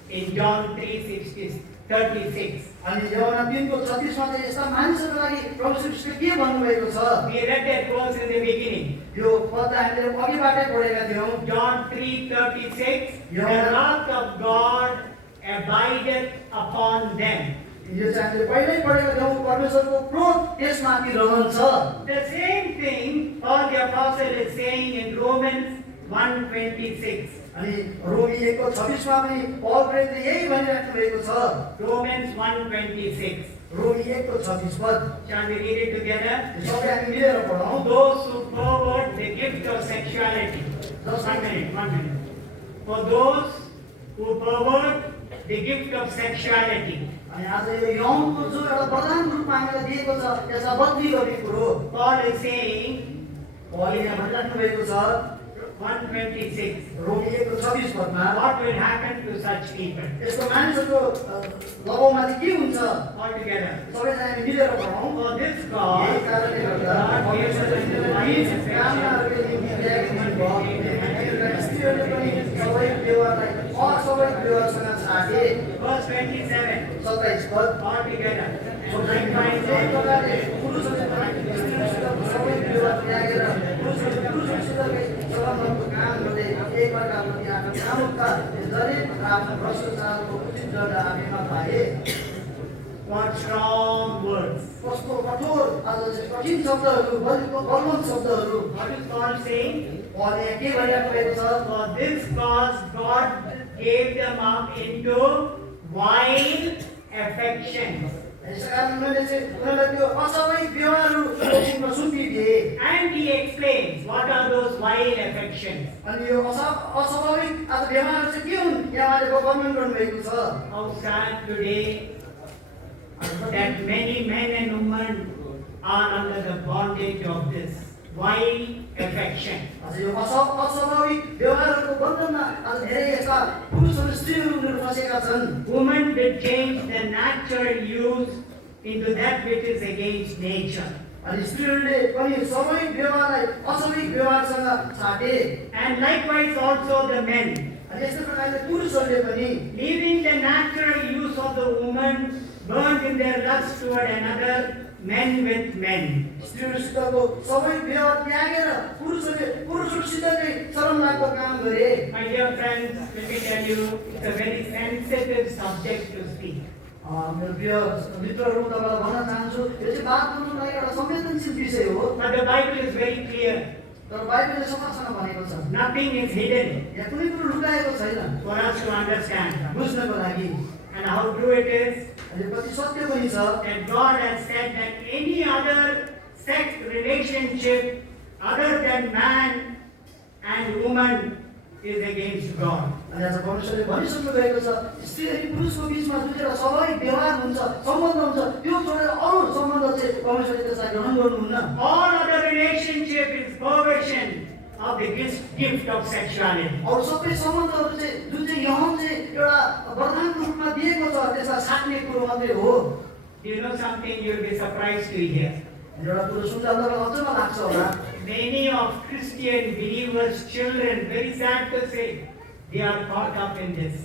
in John 3:36. अनि यूहन्ना 3:36 मा चाहिँ यस्ता मानिसहरूको लागि प्रभु श्रीकृष्णले के भन्नुभएको छ? We read that verse in the beginning. यो पद हामीले अघिबाटै पढेका थियौँ। John 3:36. The wrath of God abideth upon them. यो चाहिँ हामीले पहिल्यै पढेका थियौँ, परमेश्वरको क्रोध त्यसमाथि रहन्छ। The same thing Paul the Apostle is saying in Romans 1:26. अनि रोमी 1:26 मा पनि पौल प्रेरितले यही भनिराख्नु भएको छ। Romans 1:26. रोमी 1:26 पद। Shall we read it together? सबै हामी मिलेर पढौँ। Those who pervert the gift of sexuality. 1 minute. For those who pervert the gift of sexuality. अनि आज यो यौनको जो एउटा वरदान रूपमा हामीलाई दिएको छ, यसलाई बदली गर्ने कुरो Paul is saying, पौलले यहाँ भनिराख्नु भएको छ 1:26. रोमी 1:26 पदमा। What will happen to such people? यस्तो मानिसहरूको दबाउमा चाहिँ के हुन्छ? All together. सबैजना हामी मिलेर पढौँ। For this यही cause, कारणले गर्दा God gives us the wise कामनाहरूको निम्ति ल्याएको हुनुभयो। स्त्रीहरूले पनि सबै व्यवहारलाई सबै व्यवहारसँग छाडे। verse 27. 27 पद। All together. And त्यही likewise, प्रकारले पुरुषहरूले पनि स्त्रीहरूसित सबै व्यवहार त्यागेर पुरुषहरूसितकै सभाको काम गर्दै एकअर्काको प्रति आफ्नो कामुकता जले आफ्नो भ्रष्टाचारको उचित दण्ड हामीमा पाए। what strong words. कस्तो कठोर आज चाहिँ कठिन शब्दहरू, बलवान शब्दहरू। What is Paul saying? पौलले यहाँ के भनिराख्नु भएको छ? For this cause, God gave them up into vile affections. यसै कारण उनीहरूले चाहिँ उनीहरूलाई त्यो अस्वाभाविक व्यवहारहरू सुम्पिदिए। And he explains what are those vile affections. अनि यो अस्वाभाविक आज व्यवहारहरू चाहिँ के हुन्? यहाँ उहाँले वर्णन गर्नुभएको छ। How sad today that many men and women are under the bondage of this vile affection. आज यो अस्वाभाविक व्यवहारहरूको बन्धनमा आज धेरै यस्ता पुरुषहरू स्त्रीहरू उनीहरू फँसेका छन्। Women will change the natural use into that which is against nature. अनि स्त्रीहरूले पनि स्वाभाविक व्यवहारलाई अस्वाभाविक व्यवहारसँग छाटे। And likewise also the men. अनि यस्तै प्रकारले पुरुषहरूले पनि Leaving the natural use of the woman, burnt in their lust toward another, men with men. स्त्रीहरूसितको सबै व्यवहार त्यागेर पुरुषहरूसितकै शरम लाग्दो काम गरे। My dear friends, let me tell you, it's a very sensitive subject to speak. मेरो प्रिय मित्रहरू, तपाईँलाई भन्न चाहन्छु यो चाहिँ बात गर्नुको लागि एउटा संवेदनशील विषय हो। But the Bible is very clear. तर बाइबलले समाजसँग भनेको छ Nothing is hidden यहाँ कुनै कुरो लुकाएको छैन for us to understand. बुझ्नको लागि। And how true it is अनि कति सत्य पनि छ that God has said that any other sex relationship other than man and woman is against God. अनि आज परमेश्वरले भनिसक्नु भएको छ स्त्री अनि पुरुषको बीचमा जुन एउटा स्वाभाविक व्यवहार हुन्छ, सम्बन्ध हुन्छ, त्यो छोडेर अरू सम्बन्ध चाहिँ परमेश्वरले त्यसलाई ग्रहण गर्नुहुन्न। All other relationship is perversion of the gift of sexuality. अरू सबै सम्बन्धहरू चाहिँ जुन चाहिँ यौन चाहिँ एउटा वरदानको रूपमा दिएको छ त्यसलाई छाट्ने कुरो मात्रै हो। Do you know something? You'll be surprised to hear. एउटा कुरो सुन्दा तपाईँलाई अचम्म लाग्छ होला। Many of Christian believers' children, very sad to say, they are caught up in this.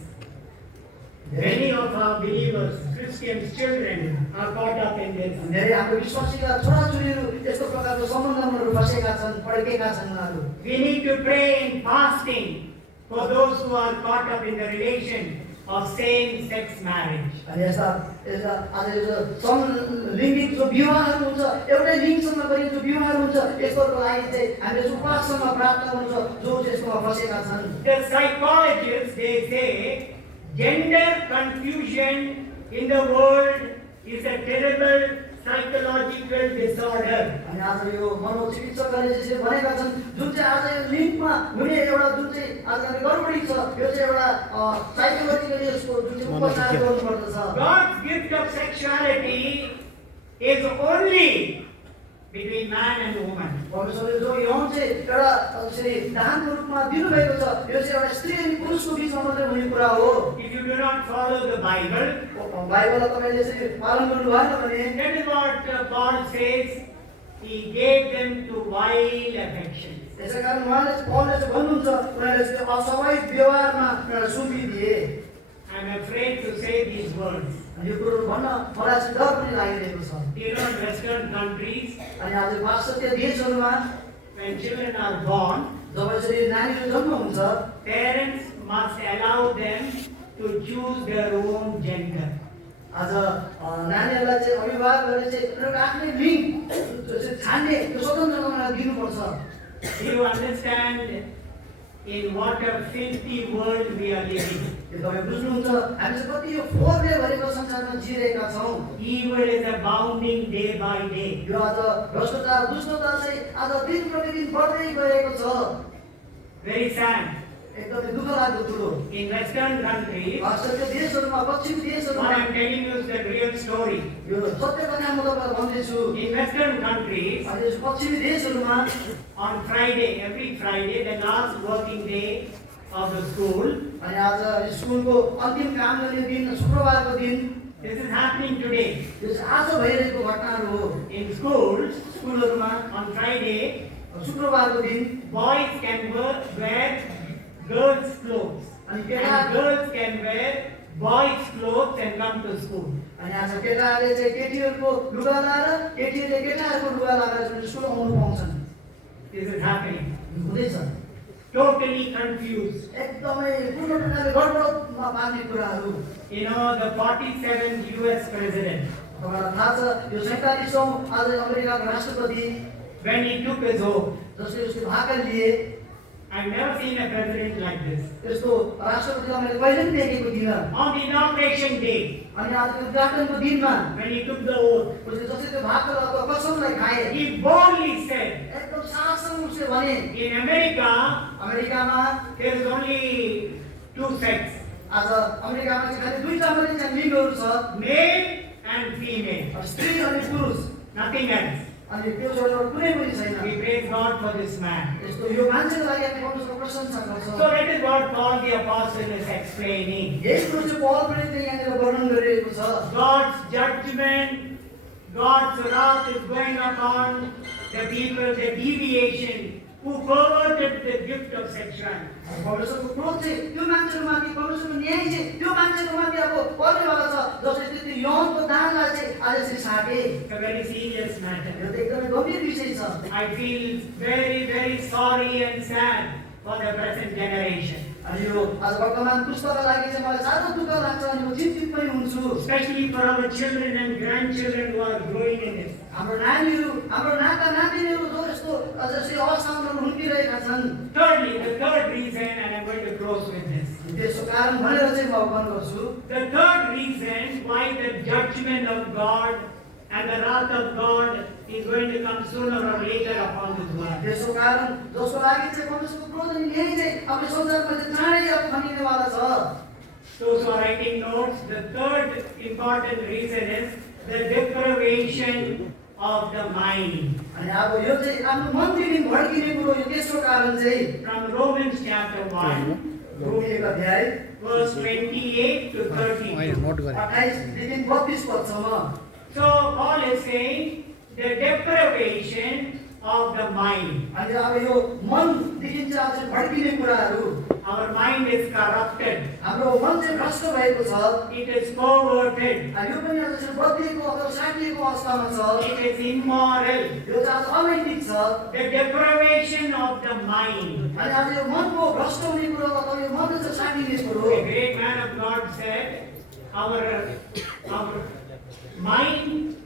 Many of our believers, Christians' children, are caught up in this. धेरै हाम्रो विश्वासीका छोराछोरीहरू यस्तो प्रकारको सम्बन्धमा फँसेका छन्, पड्केका छन् उनीहरू। We need to pray in fasting for those who are caught up in the relation of same-sex marriage. अनि यस्ता आज यो समलैङ्गिक जो विवाहहरू हुन्छ, एउटै लिङ्गसँग गरिने जो विवाहहरू हुन्छ, यसको लागि चाहिँ हामीले उपासना प्राप्त हुन्छ जो त्यसमा फँसेका छन्। The psychologists, they say, gender confusion in the world is a terrible psychological disorder. अनि आज यो मनोचिकित्सकहरूले चाहिँ भनेका छन् जुन चाहिँ आज यो लिङ्कमा हुने एउटा जुन चाहिँ आज गडबडी छ यो चाहिँ एउटा साइकोलोजिकली यसको जुन चाहिँ उपचार गर्नुपर्दछ। God's gift of sexuality is only between man and woman. परमेश्वरले जो यौन चाहिँ एउटा चाहिँ दानको रूपमा दिनुभएको छ यो चाहिँ एउटा स्त्री अनि पुरुषको बिचमा मात्रै हुने कुरा हो। If you do not follow the Bible, बाइबललाई तपाईँले चाहिँ पालन गर्नु भएन भने that is what Paul says. He gave them to wild affections. त्यसै कारण उहाँले पौलले चाहिँ भन्नुहुन्छ उनीहरूले चाहिँ अस्वाभाविक व्यवहारमा एउटा सुम्पिदिए। I am afraid to say these words. अनि यो कुरो भन्न मलाई चाहिँ डर पनि लागिरहेको छ। You know, in Western countries, अनि आज पाश्चात्य देशहरूमा when children are born, जब यसरी नानीहरू जन्म हुन्छ parents must allow them to choose their own gender. आज नानीहरूलाई चाहिँ अभिभावकहरूले चाहिँ एउटा आफ्नै लिङ्ग छान्ने त्यो स्वतन्त्रता उनीहरूलाई दिनुपर्छ। Do you understand in what a filthy world we are living? यो तपाईँ बुझ्नुहुन्छ हामी चाहिँ कति यो फोहोरले भरेको संसारमा जिरहेका छौँ। Evil is abounding day by day. यो आज भ्रष्टाचार दुष्टता चाहिँ आज दिन प्रतिदिन बढ्दै गएको छ। Very sad. एकदमै दुःख लाग्दो कुरो। In Western countries, पाश्चात्य देशहरूमा पश्चिमी what देशहरूमा I am telling you is the real story. यो सत्य कथा म तपाईँलाई भन्दैछु। In Western countries, अनि यस पश्चिमी देशहरूमा on Friday, every Friday, the last working day of the school, अनि आज स्कुलको अन्तिम काम गर्ने दिन शुक्रबारको दिन this is happening today. यो चाहिँ आज भइरहेको घटनाहरू हो। In schools, स्कुलहरूमा on Friday, शुक्रबारको दिन boys can wear girls' clothes, अनि and केटा girls can wear boys' clothes and come to school. अनि आज केटाहरूले चाहिँ केटीहरूको लुगा लगाएर केटीहरूले केटाहरूको लुगा लगाएर स्कुल आउनु पाउँछन्। This is happening. हुँदैछ Totally confused. एकदमै पूर्ण प्रकारले गडबडमा पार्ने कुराहरू। You know, the 47th US president, तपाईँलाई थाहा छ यो 47औं आज अमेरिकाको राष्ट्रपति when he took his oath, जसले उसले भाका लिए I've never seen a president like this. त्यस्तो राष्ट्रपतिलाई मैले कहिले पनि देखेको थिइनँ। On the inauguration day, अनि आज त्यो उद्घाटनको दिनमा when he took the oath, उसले जसले त्यो भाका अथवा कसमलाई खाए he boldly said, एकदम साहससँग उसले भने in America, अमेरिकामा there is only two sex, आज अमेरिकामा चाहिँ खालि दुईटा मात्रै चाहिँ लिङ्गहरू छ, male and female, स्त्री अनि पुरुष। nothing else. अनि त्यो छोडेर कुनै पनि छैन। We praise God for this man. यस्तो यो मान्छेको लागि हामी परमेश्वरको प्रशंसा गर्छौँ। So that is what Paul the Apostle is explaining. यही कुरो चाहिँ पौल पनि यहाँनिर वर्णन गरिरहेको छ। God's judgment, God's wrath is going upon the people, the deviation, who perverted the gift of sexuality. परमेश्वरको क्रोध चाहिँ त्यो मान्छेहरूमाथि, परमेश्वरको न्याय चाहिँ त्यो मान्छेहरूमाथि अब पर्नेवाला छ जसले त्यो यौनको दानलाई चाहिँ आज यसरी साटे। It's a very serious matter. यो त एकदमै गम्भीर विषय छ। I feel very, very sorry and sad for the present generation, अनि यो आज वर्तमान पुस्ताका लागि चाहिँ मलाई साह्रो दुःख लाग्छ अनि म चिन्तित पनि हुन्छु। especially for our children and grandchildren who are growing in this. हाम्रो नानीहरू, हाम्रो नाता नातिनीहरू जो यस्तो जसरी अवस्थामा हुर्किरहेका छन्। Thirdly, the third reason, and I'm going to close with this. त्यसको कारण भनेर चाहिँ म भन्न गर्छु। The third reason why the judgment of God and the wrath of God is going to come sooner or later upon this world. त्यसको कारण जसको लागि चाहिँ परमेश्वरको क्रोध अनि न्याय चाहिँ अब संसारमा चाहिँ चाँडै अब खनिनेवाला छ। Those who are writing notes, the third important reason is the depravation of the mind. अनि अब यो चाहिँ आफ्नो मनदेखि भड्किने कुरो यो तेस्रो कारण चाहिँ From Romans chapter 1, रोमी 1 अध्याय verse 28 to 32. 28 देखि 32 पदसम्म। So Paul is saying the depravation of the mind. अनि अब यो मनदेखि चाहिँ आज भड्किने कुराहरू Our mind is corrupted. हाम्रो मन चाहिँ भ्रष्ट भएको छ। It is perverted. यो पनि आज चाहिँ बदलिएको अथवा साटिएको अवस्थामा छ। It is immoral. यो चाहिँ आज अनैतिक छ। The depravation of the mind. अनि आज यो मनको भ्रष्ट हुने कुरो अथवा यो मन चाहिँ साटिने कुरो। A great man of God said, our mind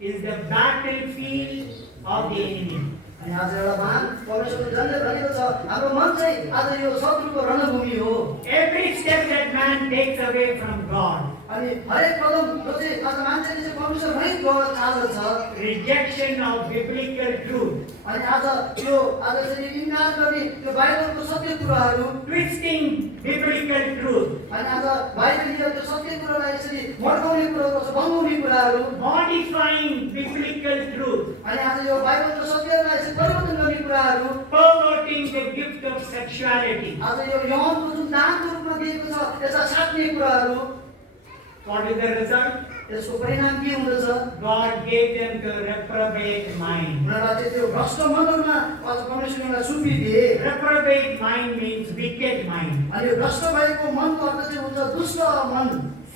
is the battlefield of the enemy. अनि आज एउटा महान परमेश्वरले जसले भनेको छ हाम्रो मन चाहिँ आज यो शत्रुको रणभूमि हो। Every step that man takes away from God, अनि हरेक कदम जो चाहिँ आज मान्छेले चाहिँ परमेश्वर रहित गर्न चाहन्छ rejection of biblical truth, अनि आज चाहिँ इन्कार गर्ने त्यो बाइबलको सत्य कुराहरू twisting biblical truth, अनि आज बाइबलीय त्यो सत्य कुरालाई यसरी मर्काउने कुराहरू बङ्गाउने कुराहरू modifying biblical truth, अनि आज यो बाइबलको सत्यलाई चाहिँ परिवर्तन गर्ने कुराहरू perverting the gift of sexuality. आज यो यौनको जुन दानको रूपमा दिएको छ त्यसलाई साट्ने कुराहरू What is the result? त्यसको परिणाम के हुँदछ God gave them the reprobate mind. उनीहरूलाई चाहिँ त्यो भ्रष्ट मनहरूमा आज परमेश्वरलाई सुम्पिदिए Reprobate mind means wicked mind, अनि यो भ्रष्ट भएको मनको अर्थ चाहिँ हुन्छ दुष्ट मन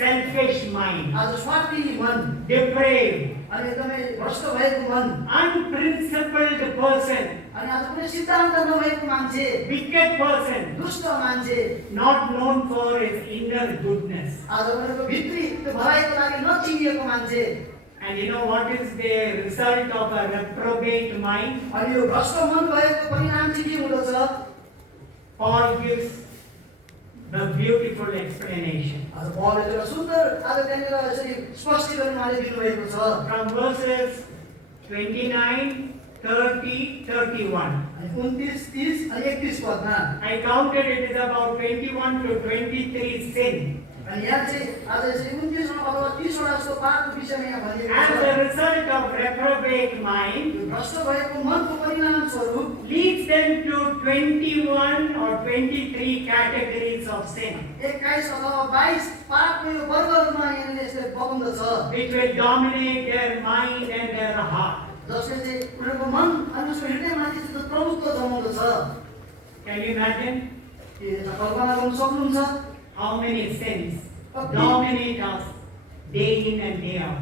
selfish mind, आज स्वार्थी मन depraved, अनि एकदमै भ्रष्ट भएको मन unprincipled person, अनि आज कुनै सिद्धान्त नभएको मान्छे wicked person, दुष्ट मान्छे not known for his inner goodness. आज उनीहरूको भित्री त्यो भलाइको लागि नचिनिएको मान्छे And you know what is the result of a reprobate mind? अनि यो भ्रष्ट मन भएको परिणाम चाहिँ के हुँदछ Paul gives the beautiful explanation. आज पौलले एउटा सुन्दर आज त्यहाँनिर यसरी स्पष्टीकरण उहाँले दिनुभएको छ From verses 29, 30, 31. अनि 29, 30 अनि 31 पदमा I counted it is about 21 to 23 sin. अनि यहाँ चाहिँ आज यसरी 29 अथवा 30 वटा जस्तो पापको विषयमा यहाँ भनिएको As छ a result of reprobate mind, यो भ्रष्ट भएको मनको परिणाम स्वरूप leads them to 21 or 23 categories of sin, 21 अथवा 22 पापको यो वर्गहरूमा यहाँनिर यसले बताउँदछ which will dominate their mind and their heart. जसले चाहिँ उनीहरूको मन अनि उसको हृदयमाथि चाहिँ प्रभुत्व जमाउँदछ Can you imagine के कल्पना गर्न सक्नुहुन्छ how many sins dominate us day in and day out?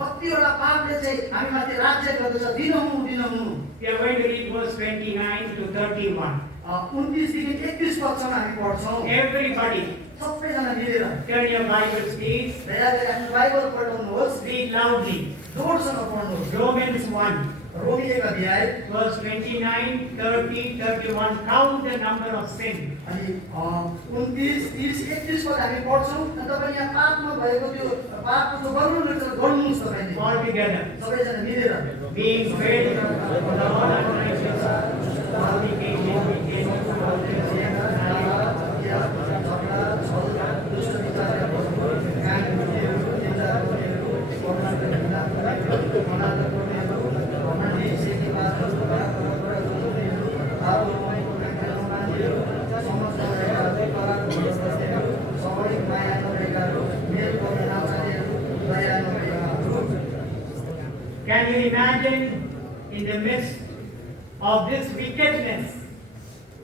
कतिवटा पापले चाहिँ हामीमाथि राज्य गर्दछ दिनहुँ दिनहुँ We are going to read verse 29 to 31. 29 देखि 31 पदसम्म हामी पढ्छौँ Everybody, सबैजना मिलेर turn your Bibles, please. धेरै धेरै आफ्नो बाइबल पढाउनुहोस् Read loudly. जोडसँग पढ्नुहोस् Romans 1, रोमी एक अध्याय verse 29, 30, 31. Count the number of sins. अनि 29, 30, 31 पद हामी पढ्छौँ अनि तपाईँ यहाँ पापमा भएको त्यो पापको जो वर्णन रहेछ गर्नुहोस् तपाईँले All together. सबैजना मिलेर Being filled with the Lord and righteous, fornication, Can you imagine in the midst of this wickedness,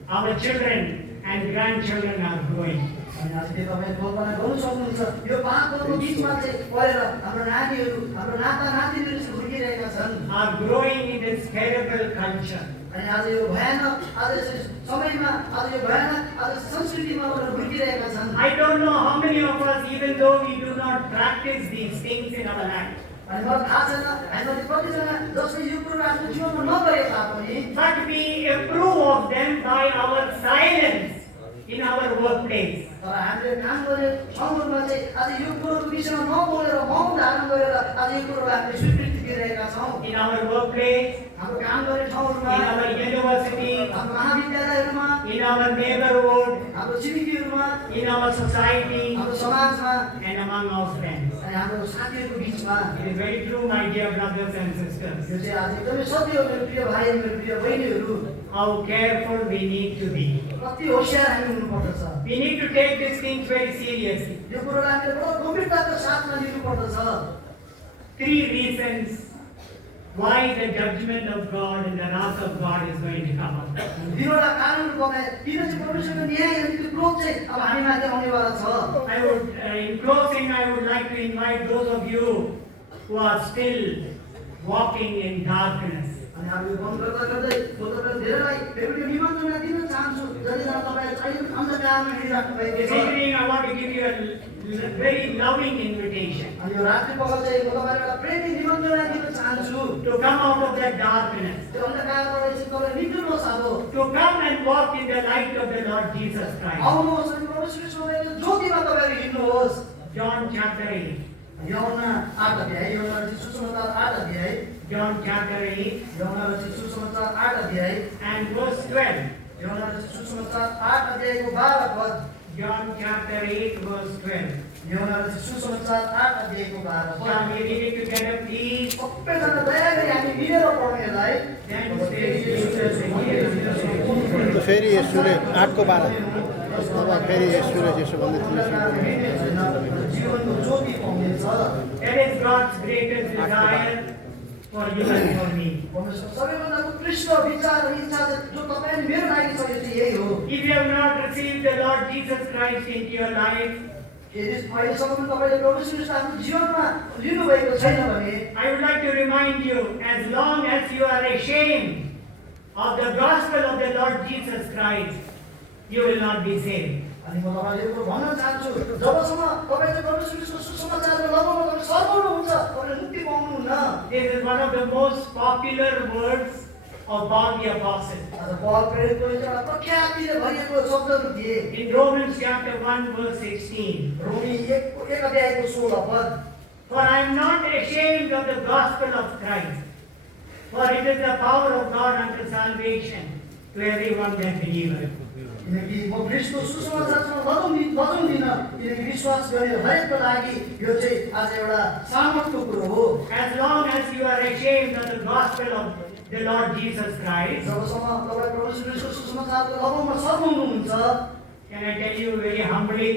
our children and grandchildren are growing? अनि आज के तपाईँ कल्पना गर्नु सक्नुहुन्छ यो पापहरूको बिचमा चाहिँ परेर हाम्रो नानीहरू हाम्रो नाता नातिनीहरू चाहिँ हुर्किरहेका छन् Are growing in this terrible culture. अनि आज यो भयानक आज समयमा आज यो भयानक आज संस्कृतिमा उनीहरू हुर्किरहेका छन् I don't know how many of us, even though we do not practice these things in our life, अनि मलाई थाहा छैन हामीमध्ये कतिजना जसले यो कुरो आफ्नो जीवनमा नगरे तापनि but we approve of them by our silence in our workplace. तर हामीले काम गर्ने ठाउँहरूमा चाहिँ आज यो कुरोको विषयमा नबोलेर मौन धारण गरेर आज यो कुरोलाई हामीले स्वीकृति दिइरहेका छौँ In our workplace, हाम्रो काम गर्ने ठाउँहरूमा in our university, हाम्रो महाविद्यालयहरूमा in our neighborhood, हाम्रो छिमेकीहरूमा in our society, हाम्रो समाजमा and among our friends. अनि हाम्रो साथीहरूको बिचमा It is very true, my dear brothers and sisters, यो चाहिँ आज एकदमै सत्य हो मेरो प्रिय भाइ मेरो प्रिय बहिनीहरू how careful we need to be. कति होसियार हामी हुनुपर्दछ We need to take these things very seriously. यो कुरोलाई हामीले बडो गम्भीरताको साथमा लिनुपर्दछ 3 reasons why the judgment of God and the wrath of God is going to come up. तिनवटा कारणहरू बताए किन चाहिँ परमेश्वरको न्याय अनि त्यो क्रोध चाहिँ अब हामीमाथि आउनेवाला छ I would, in closing, I would like to invite those of you who are still walking in darkness. अनि हामी बन्द गर्दा गर्दै म तपाईँ धेरैलाई एउटा निमन्त्रणा दिन चाहन्छु जतिजना तपाईँ अहिले अन्धकारमा हिँडिराख्नु भएको This छ evening, I want to give you a very loving invitation अनि यो रात्रि पख चाहिँ म तपाईँलाई एउटा प्रेमी निमन्त्रणा दिन चाहन्छु to come out of that darkness, त्यो अन्धकारबाट चाहिँ तपाईँ निक्लिनुहोस् अब to come and walk in the light of the Lord Jesus Christ. आउनुहोस् अनि परमेश्वरको ज्योतिमा तपाईँहरू हिँड्नुहोस् John chapter 8. यूहन्ना 8 अध्याय, यूहन्ना रचित सुसमाचार 8 अध्याय, John chapter 8 यूहन्ना रचित सुसमाचार 8 अध्याय, and verse 12. यूहन्ना रचित सुसमाचार 8 अध्यायको 12 पद, John chapter 8 verse 12. यूहन्ना रचित सुसमाचार 8 अध्यायको 12 पद। Shall we read it together, please? सबैजना दया गरी हामी मिलेर पढ्नेलाई Then says Jesus again. त फेरि यसुले 8 को 12 अब फेरि यसुले यसो भन्दै थियो जीवनको ज्योति पाउनेछ। That is God's greatest desire for you and for me. परमेश्वर सबैभन्दा उत्कृष्ट विचार र इच्छा जो तपाईँ अनि मेरो लागि छ यो चाहिँ यही हो। If you have not received the Lord Jesus Christ into your life, यदि अहिलेसम्म तपाईँले प्रभु यीशु ख्रीष्ट आफ्नो जीवनमा लिनुभएको छैन भने I would like to remind you, as long as you are ashamed of the gospel of the Lord Jesus Christ, you will not be saved. अनि म तपाईँले यो भन्न चाहन्छु, जबसम्म तपाईँ चाहिँ प्रभु यीशु ख्रीष्टको सुसमाचारको लगमा तपाईँ सर्वौँ हुन्छ, तपाईँले मुक्ति पाउनुहुन्न। This is one of the most popular words of Paul the Apostle. आज पौल प्रेरितको एउटा प्रख्यातिले भरिएको शब्दहरू थिए। In Romans chapter 1 verse 16, रोमी 1 अध्यायको 16 पद, for I am not ashamed of the gospel of Christ, for it is the power of God unto salvation to everyone that believeth. किनकि म ख्रीष्टको सुसमाचारसँग बजाउँदिन, किनकि विश्वास गर्ने हरेकको लागि यो चाहिँ आज एउटा सामर्थ्यको कुरो हो। As long as you are ashamed of the gospel of the Lord Jesus Christ, जबसम्म तपाईँ प्रभु यीशु ख्रीष्टको सुसमाचारको Lagma सर्वहुनुहुन्छ, can I tell you very humbly,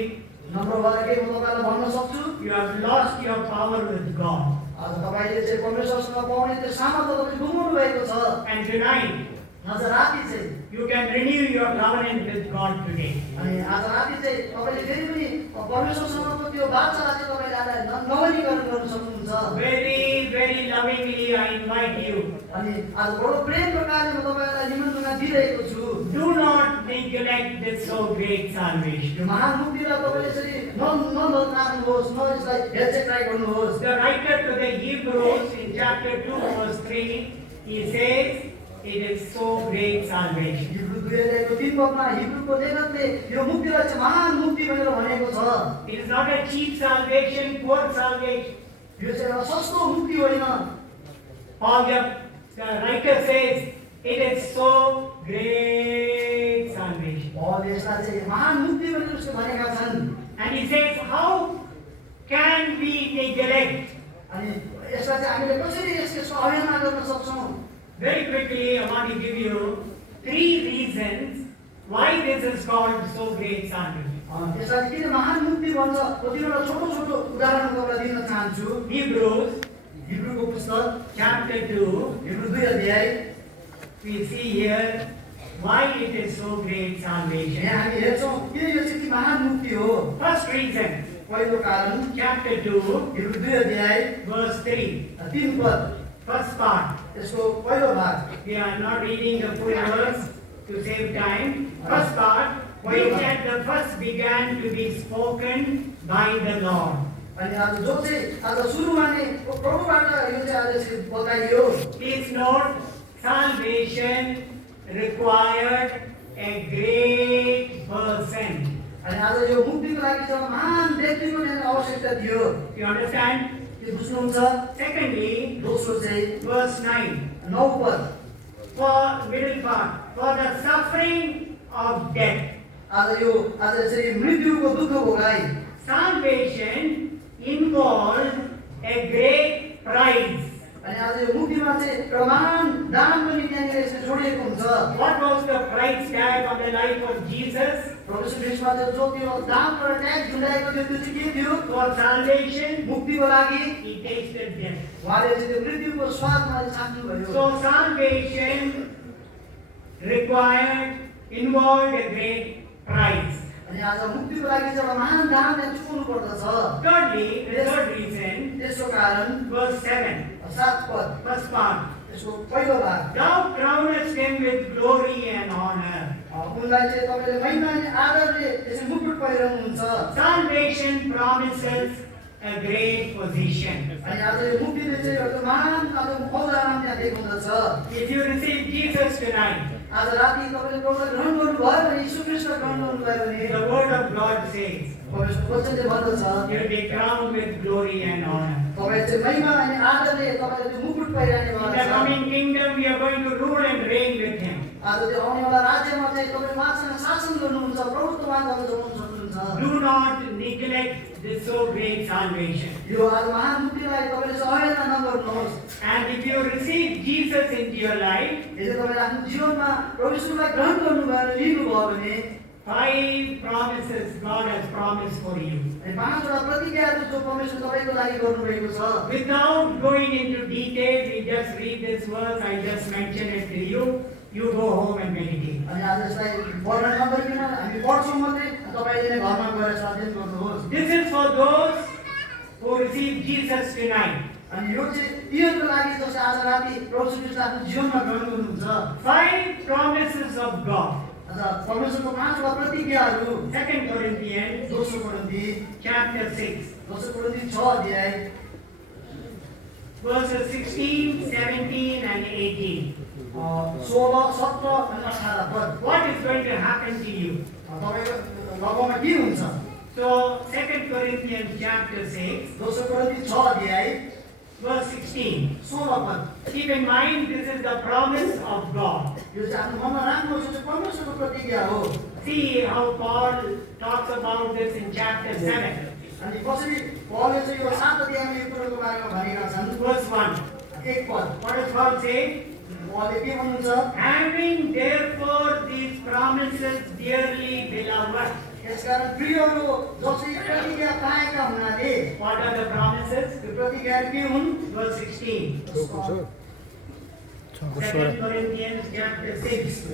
नम्र भएर के म तपाईँलाई भन्न सक्छु, you have lost your power with God. आज तपाईँले चाहिँ परमेश्वरसँग पाउने त्यो सामर्थ्य तपाईँले गुमाउनु भएको छ। And tonight, आज राति चाहिँ you can renew your covenant with God today. अनि आज राति चाहिँ तपाईँले फेरि पनि परमेश्वरसँगको त्यो वार्तालाई चाहिँ तपाईँले आज नवीनीकरण गर्न सक्नुहुन्छ। Very, very lovingly I invite you, अनि आज बडो प्रेम प्रकारले म तपाईँलाई निमन्त्रणा दिइरहेको छु। do not neglect this so great salvation. यो महान मुक्तिलाई तपाईँले चाहिँ नकार्नुहोस्, न यसलाई हेरचेक्राइ गर्नुहोस्। The writer to the Hebrews in chapter 2 verse 3, he says, it is so great salvation. Hebrew 2 अध्यायको 3 पदमा हिब्रूको लेखकले यो मुक्तिलाई चाहिँ महान मुक्ति भनेर भनेको छ। It is not a cheap salvation, poor salvation. यो चाहिँ एउटा सस्तो मुक्ति होइन। Paul the writer says, it is so great salvation. पौलले यसलाई चाहिँ महान मुक्ति भनेर उसले भनेका छन्। And he says, how can we neglect? अनि यसलाई चाहिँ हामीले कसरी यसको अवहेलना गर्न सक्छौँ? Very quickly, I want to give you 3 reasons why this is called so great salvation. यसलाई किन महान मुक्ति भन्छ? कतिवटा छोटो छोटो उदाहरण तपाईँलाई दिन चाहन्छु। Hebrews हिब्रूको पुस्तक chapter 2, हिब्रू 2 अध्याय, we see here why it is so great salvation. यहाँ हामी हेर्छौँ किन यो चाहिँ महान मुक्ति हो। First reason, पहिलो कारण chapter 2, हिब्रू 2 अध्याय verse 3. 3 पद, First part. यसको पहिलो भाग। We are not reading the full verse to save time. First part, we said the first began to be spoken by the Lord. अनि आज जो चाहिँ आज सुरुमा नै प्रभुबाट यो चाहिँ आज चाहिँ बताइयो। Please note, salvation required a great person. अनि आज यो मुक्तिको लागि चाहिँ महान व्यक्तिको चाहिँ आवश्यकता थियो। You understand? के बुझ्नुहुन्छ? Secondly, दोस्रो चाहिँ verse 9, 9 पद, for middle part, for the suffering of death. आज चाहिँ मृत्युको दुःख भोगाई। Salvation involved a great price. अनि आज यो मुक्तिमा चाहिँ एउटा महान दान पनि त्यहाँनिर यसले जोडिएको हुन्छ। What was the price tag on the life of Jesus? प्रभु यीशु ख्रीष्टमा चाहिँ जो त्यो दान र ट्याग झुन्डाएको थियो त्यो चाहिँ के थियो? For salvation, मुक्तिको लागि he tasted death. उहाँले चाहिँ त्यो मृत्युको स्वादमा चाख्नुभयो। So salvation involved a great price. अनि आज मुक्तिको लागि चाहिँ एउटा महान दान त्यहाँ चुकाउनु पर्दछ। Thirdly, the third reason, त्यसको कारण verse 7, 7 पद, first part, यसको पहिलो भाग, thou crownest him with glory and honor. उनलाई चाहिँ तपाईँले महिमा अनि आदरले यसरी मुकुट पहिराउनुहुन्छ। Salvation promises a great position. अनि आज यो मुक्तिले चाहिँ एउटा महान आज औदारण त्यहाँ देखाउँदछ। If you receive Jesus tonight, आज राति तपाईले प्रभुलाई ग्रहण गर्नुभयो भने यीशु ख्रीष्टलाई ग्रहण गर्नुभयो भने The word of God says, परमेश्वरको वचनले भन्दछ you will be crowned with glory and honor. तपाईँ चाहिँ महिमा अनि आदरले तपाईले त्यो मुकुट पाइरहने In वाला the छ coming kingdom, we are going to rule and reign with him. आज त्यो आउनेवाला राज्यमा चाहिँ तपाईँ उहाँसँग शासन गर्नुहुन्छ प्रभुत्वमा तपाईँ जोड्न सक्नुहुन्छ Do not neglect this so great salvation. यो आज महान मुक्तिलाई तपाईले चाहिँ अवहेलना नगर्नुहोस् And if you receive Jesus into your life, यदि तपाईले आफ्नो जीवनमा प्रभु यीशुलाई ग्रहण गर्नुभयो भने लिनुभयो भने 5 promises God has promised for you. अनि 5 वटा प्रतिज्ञाहरू जो परमेश्वर तपाईको लागि गर्नुभएको छ Without going into detail, we just read this verse, I just mentioned it to you. You go home and meditate. अनि आज यसलाई वर्णन नगरिकन हामी पढ्छौँ मात्रै तपाईले नै घरमा गएर अध्ययन गर्नुहोस् This is for those who receive Jesus tonight. अनि यो चाहिँ तीहरूको लागि जसले आज राति प्रभु श्रीकृष्ण आफ्नो जीवनमा ग्रहण गर्नुहुन्छ 5 promises of God. आज परमेश्वरको 5 वटा प्रतिज्ञाहरू 2 Corinthians दोस्रो कोरिन्थी chapter 6, दोस्रो कोरिन्थी 6 अध्याय verses 16, 17 and 18. 16, 17 अनि 18 पद What is going to happen to you? तपाईको लगमा के हुन्छ So 2 Corinthians chapter 6, दोस्रो कोरिन्थी 6 अध्याय verse 16. 16 पद Keep in mind, this is the promise of God. यो चाहिँ आफ्नो मनमा राख्नुहोस् यो चाहिँ परमेश्वरको प्रतिज्ञा हो See how Paul talks about this in chapter 7, अनि कसरी पौलले चाहिँ यो 7 अध्यायमा यो कुरोको बारेमा भनेका छन् verse 1. एक पद What does Paul say? पौलले के भन्नुहुन्छ Having therefore these promises, dearly beloved. यसकारण प्रियहरू जसले प्रतिज्ञा पाएका हुनाले What are the promises? त्यो प्रतिज्ञा के हुन् Verse 16. 2 Corinthians chapter 6,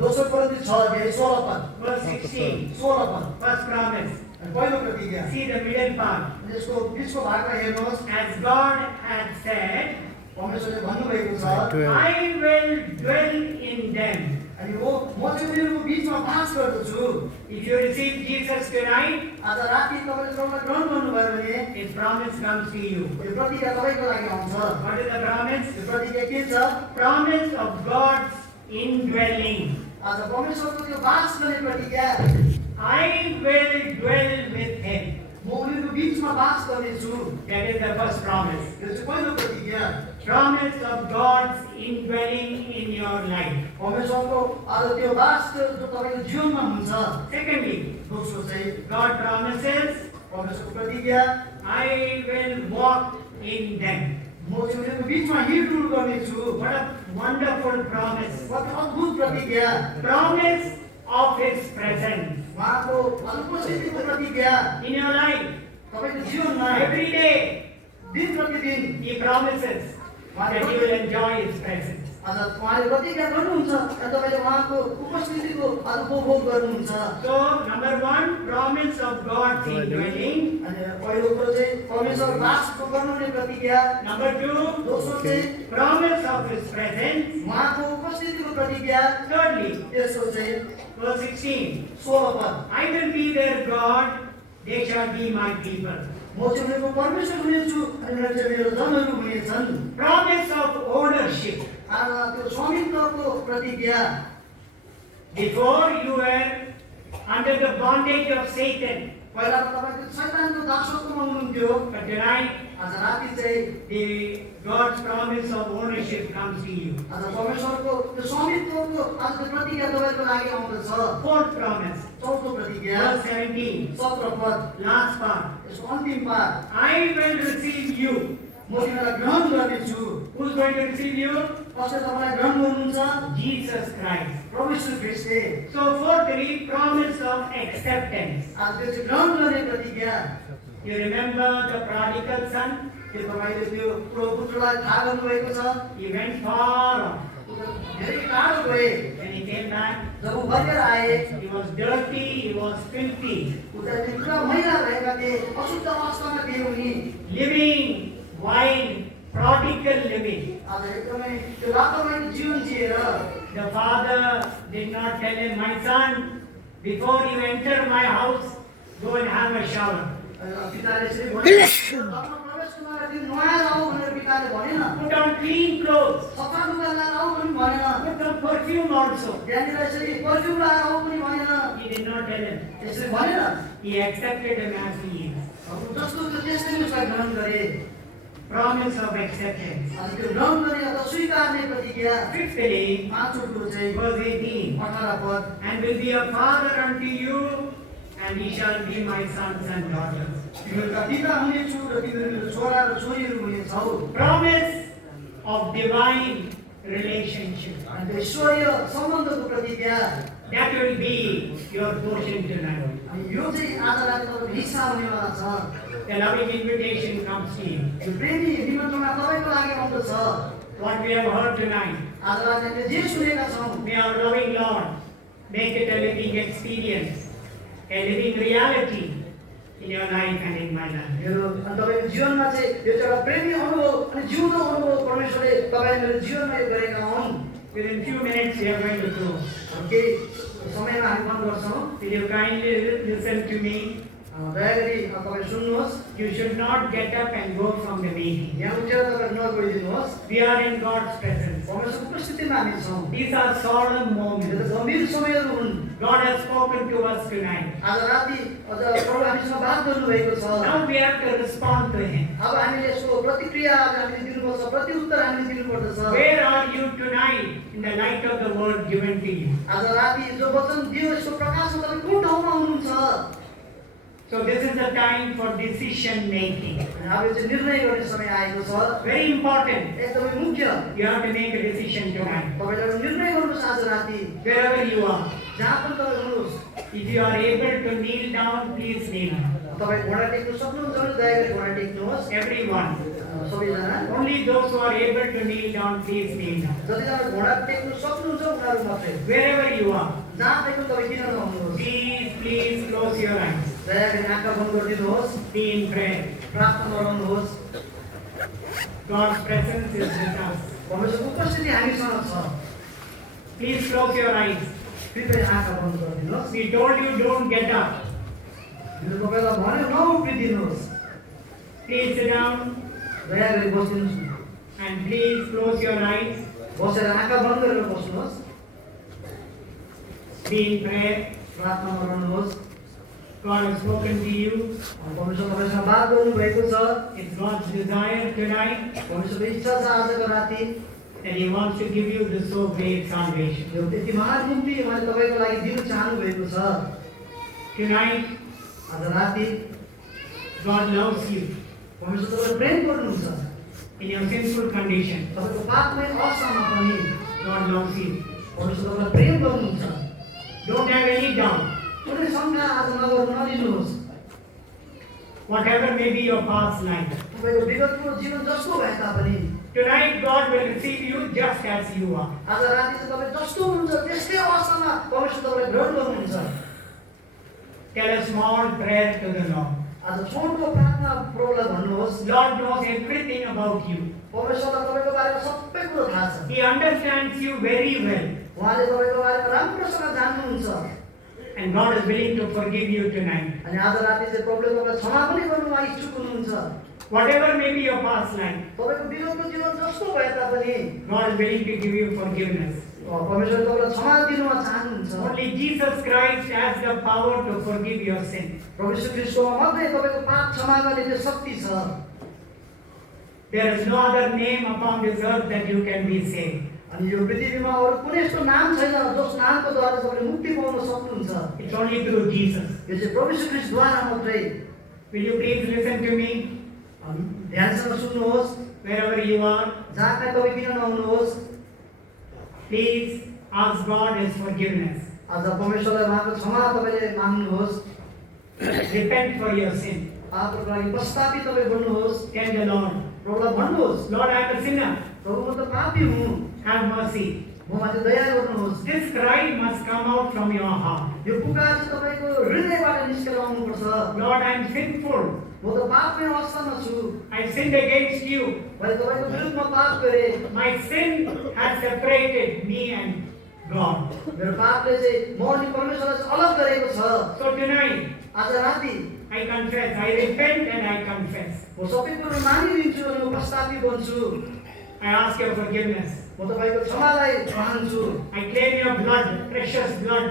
दोस्रो कोरिन्थी 6 अध्याय 16 पद verse 16. 16 पद First promise. अनि पहिलो प्रतिज्ञा See the middle part. अनि यसको बिचको भागमा हेर्नुहोस् As God had said, परमेश्वरले भन्नुभएको छ I will dwell in them. अनि हो म चाहिँ उनीहरूको बिचमा बास गर्दछु If you receive Jesus tonight, आज राति तपाईले प्रभुलाई ग्रहण गर्नुभयो भने His promise comes to you. यो प्रतिज्ञा तपाईँको लागि आउँछ What is the promise? यो प्रतिज्ञा के छ Promise of God's indwelling. आज परमेश्वरको त्यो बास गर्ने प्रतिज्ञा I will dwell with Him. म उनीहरूको बिचमा बास गर्नेछु That is the first promise. यो चाहिँ पहिलो प्रतिज्ञा Promise of God's indwelling in your life. परमेश्वरको आज त्यो बास जो तपाईँको जीवनमा हुन्छ Secondly, दोस्रो चाहिँ God promises, परमेश्वरको प्रतिज्ञा I will walk in them. म चाहिँ उनीहरूको बिचमा हिँडडुल गर्नेछु What a wonderful promise. कति अद्भुत प्रतिज्ञा Promise of His presence उहाँको अनुपस्थितिको प्रतिज्ञा in your life. तपाईँको जीवनमा Every day, दिन प्रतिदिन He promises that you will enjoy His presence. आज उहाँले प्रतिज्ञा गर्नुहुन्छ र तपाईँले उहाँको उपस्थितिको आज उपभोग गर्नुहुन्छ So, number 1, promise of God's indwelling. अनि पहिलो कुरो चाहिँ परमेश्वर बास गर्नुहुने प्रतिज्ञा Number 2, दोस्रो चाहिँ promise of His presence. उहाँको उपस्थितिको प्रतिज्ञा Thirdly, तेस्रो चाहिँ verse 16, 16 पद I will be their God, they shall be my people. म चाहिँ उनीहरूको परमेश्वर हुनेछु अनि उनीहरू चाहिँ मेरो जनहरू हुनेछन् Promise of ownership. आज त्यो स्वामित्वको प्रतिज्ञा Before you were under the bondage of Satan, पहिला त तपाईँको शैतानको दासत्वमा हुनुहुन्थ्यो but tonight आज राति चाहिँ the God's promise of ownership comes to you. आज परमेश्वरको त्यो स्वामित्वको आज त्यो प्रतिज्ञा तपाईँको लागि आउँदछ Fourth promise, चौथो प्रतिज्ञा verse 17, 17 पद last part. यसको अन्तिम पाठ I will receive you. म तिमीलाई ग्रहण गर्नेछु Who's going to receive you? कसले तपाईँलाई ग्रहण गर्नुहुन्छ Jesus Christ. प्रभु यीशु ख्रीष्टले So fourthly, promise of acceptance. आज त्यो चाहिँ ग्रहण गर्ने प्रतिज्ञा You remember the prodigal son? के तपाईँले त्यो पुत्रलाई थाहा गर्नुभएको छ He went far off. धेरै टाढो गए When he came back, जब ऊ फर्केर आए he was dirty, he was filthy, उता चाहिँ पुरा मैला भएका थिए अशुद्ध अवस्थामा थिए उनी living wine, prodigal living. आज एकदमै त्यो लापरवाही जीवन जिएर The father did not tell him, my son, before you enter my house, go and have a shower. पिताले चाहिँ भने, घरमा प्रवेश गर्नलाई तिमी नुहाएर आऊ भनेर पिताले भनेन। Put on clean clothes. सफा लुगा लगाएर आऊ पनि भनेन। Put on perfume also. त्यहाँनिर यसरी परफ्युम लगाएर आऊ पनि भनेन। He did not tell him. यसरी भनेन। He accepted him as he is. अब जस्तो थियो त्यस्तै उसलाई ग्रहण गरे। Promise of acceptance. अनि त्यो ग्रहण गर्ने अथवा स्वीकार्ने प्रतिज्ञा। Fifthly, पाँचौं कुरो चाहिँ verse 18. 18 पद। And will be a father unto you, and ye shall be my sons and daughters. तिमीहरूका पिता हुनेछु र तिमीहरू मेरो छोरा र छोरीहरू हुनेछौ। Promise of divine relationship. अनि त्यो ईश्वरीय सम्बन्धको प्रतिज्ञा। That will be your portion tonight. अनि यो चाहिँ आज राति तपाईँको हिस्सा हुनेवाला छ। The loving invitation comes to you. यो प्रेमी निमन्त्रणा तपाईँको लागि आउँदछ। What we have heard tonight, आज राति हामीले जे सुनेका छौँ, may our loving Lord make it a living experience, a living reality in your life and in my life. मेरो अनि तपाईँको जीवनमा चाहिँ यो चाहिँ एउटा प्रेमी अनुभव अनि जिउँदो अनुभव परमेश्वरले तपाईँले मेरो जीवनमा यो गरेका हुन्। Within few minutes we are going to close. केही समयमा हामी बन्द गर्छौँ। Will you kindly listen to me? दया गरी तपाईँ सुन्नुहोस्। You should not get up and go from the meeting. यहाँ उठेर तपाईँ नगइदिनुहोस्। We are in God's presence. परमेश्वरको उपस्थितिमा हामी छौँ। These are solemn यो moments. त गम्भीर समयहरू हुन्। God has spoken to us tonight. आज राति अझ प्रभु हामीसँग बात गर्नुभएको छ। Now we have to respond to Him. अब हामीले यसको प्रतिक्रिया आज हामीले दिनुपर्छ, प्रत्युत्तर हामीले दिनुपर्दछ। Where are you tonight in the light of the word given to you? आज राति जो वचन दियो यसको प्रकाशमा तपाईँ कुन ठाउँमा हुनुहुन्छ? So this is the time for decision making. अब यो चाहिँ निर्णय गर्ने समय आएको छ। Very important. एकदमै मुख्य। You have to make a decision tonight. तपाईँले एउटा निर्णय गर्नुहोस् आज राति। Wherever you are. जहाँ पनि तपाईँ हुनुहोस्। If you are able to kneel down, please kneel. तपाईँ घोडा टेक्नु सक्नुहुन्छ भने दया गरी घोडा टेक्नुहोस्। Everyone. सबैजना। Only those who are able to kneel down, please kneel down. जतिजना घोडा टेक्नु सक्नुहुन्छ उनीहरू मात्रै। Wherever you are. जहाँ पनि तपाईँ किन नहुनुहोस्। Please close your eyes. दया गरी आँखा बन्द गरिदिनुहोस्। Be in prayer. प्रार्थना गराउनुहोस्। God's presence is with us. परमेश्वरको उपस्थिति हामीसँग छ। Please close your eyes. कृपया आँखा बन्द गरिदिनुहोस्। We told you don't get up. मैले तपाईँलाई भन्यो नउफ्रिदिनुहोस्। Please sit down दया गरी बसिदिनुहोस्। and please close your eyes. बसेर आँखा बन्द गरेर बस्नुहोस्। Be in prayer. प्रार्थना गराउनुहोस्। God has spoken to you. परमेश्वर तपाईँसँग बात गर्नुभएको छ। It's God's desire tonight परमेश्वरको इच्छा छ आजको राति that He wants to give you the so great salvation. यो त्यति महान मुक्ति उहाँले तपाईँको लागि दिन चाहनु भएको छ। Tonight, आज राति God loves you परमेश्वर तपाईँलाई प्रेम गर्नुहुन्छ। in your sinful condition. तपाईँको पापमै अवस्थामा पनि God loves you. परमेश्वर तपाईँलाई प्रेम गर्नुहुन्छ। Don't have any doubt. कुनै शङ्का आज नलिनुहोस्। Whatever may be your past life. तपाईँको विगतको जीवन जस्तो भए तापनि Tonight, God will receive you just as you are. आज राति चाहिँ तपाईँ जस्तो हुनुहुन्छ त्यस्तै अवस्थामा परमेश्वर तपाईँलाई ग्रहण गर्नुहुन्छ। Tell a small prayer to the Lord. आज छोटो प्रार्थना प्रभुलाई भन्नुहोस्। Lord knows everything about you. परमेश्वरलाई तपाईँको बारेमा सबै कुरो थाहा छ। He understands you very well. उहाँले तपाईँको बारेमा राम्रोसँग जान्नुहुन्छ। And God is willing to forgive you tonight. अनि आज राति चाहिँ प्रभुले तपाईँलाई क्षमा पनि गर्नुमा इच्छुक हुनुहुन्छ। Whatever may be your past life, तपाईँको विगतको जीवन जस्तो भए तापनि God is willing to give you forgiveness. परमेश्वरले तपाईँलाई क्षमा दिनुमा चाहनुहुन्छ। Only Jesus Christ has the power to forgive your sin. प्रभु यीशु ख्रीष्टमा मात्रै तपाईँको पाप क्षमा गर्ने त्यो शक्ति छ। There is no other name upon this earth that you can be saved. अनि यो पृथ्वीमा अरू कुनै यस्तो नाम छैन जस नामको द्वारा तपाईँले मुक्ति पाउन सक्नुहुन्छ। It's only through Jesus. यो चाहिँ प्रभु यीशु ख्रीष्टद्वारा मात्रै। Will you please listen to me? ध्यानसँग सुन्नुहोस्। Wherever you are, जहाँ कहीँ तपाईँ किन नहुनुहोस्। please ask God His forgiveness. आज परमेश्वरलाई उहाँको क्षमा तपाईँले माग्नुहोस्। Repent for your sin. पापको लागि पश्चातापी तपाईँ गर्नुहोस्। Tell the Lord, प्रभुलाई भन्नुहोस्, Lord, I am a sinner. प्रभु म त पापी हुँ, Have mercy. ममाथि दया गर्नुहोस्। This cry must come out from your heart. यो पुकार चाहिँ तपाईँको हृदयबाट निस्केर आउनुपर्छ। Lord, I am sinful. म त पापमै अवस्थामा छु। I sinned against you. मैले तपाईँको विरुद्धमा पाप गरेँ। My sin has separated me and God. मेरो पापले चाहिँ म अनि परमेश्वरलाई चाहिँ अलग गरेको छ। So tonight, आज राति I confess. I repent and I confess. म सबै कुरो मानिलिन्छु अनि म पश्चातापी बन्छु। I ask your forgiveness. म तपाईँको क्षमालाई चाहन्छु। I claim your blood, precious blood,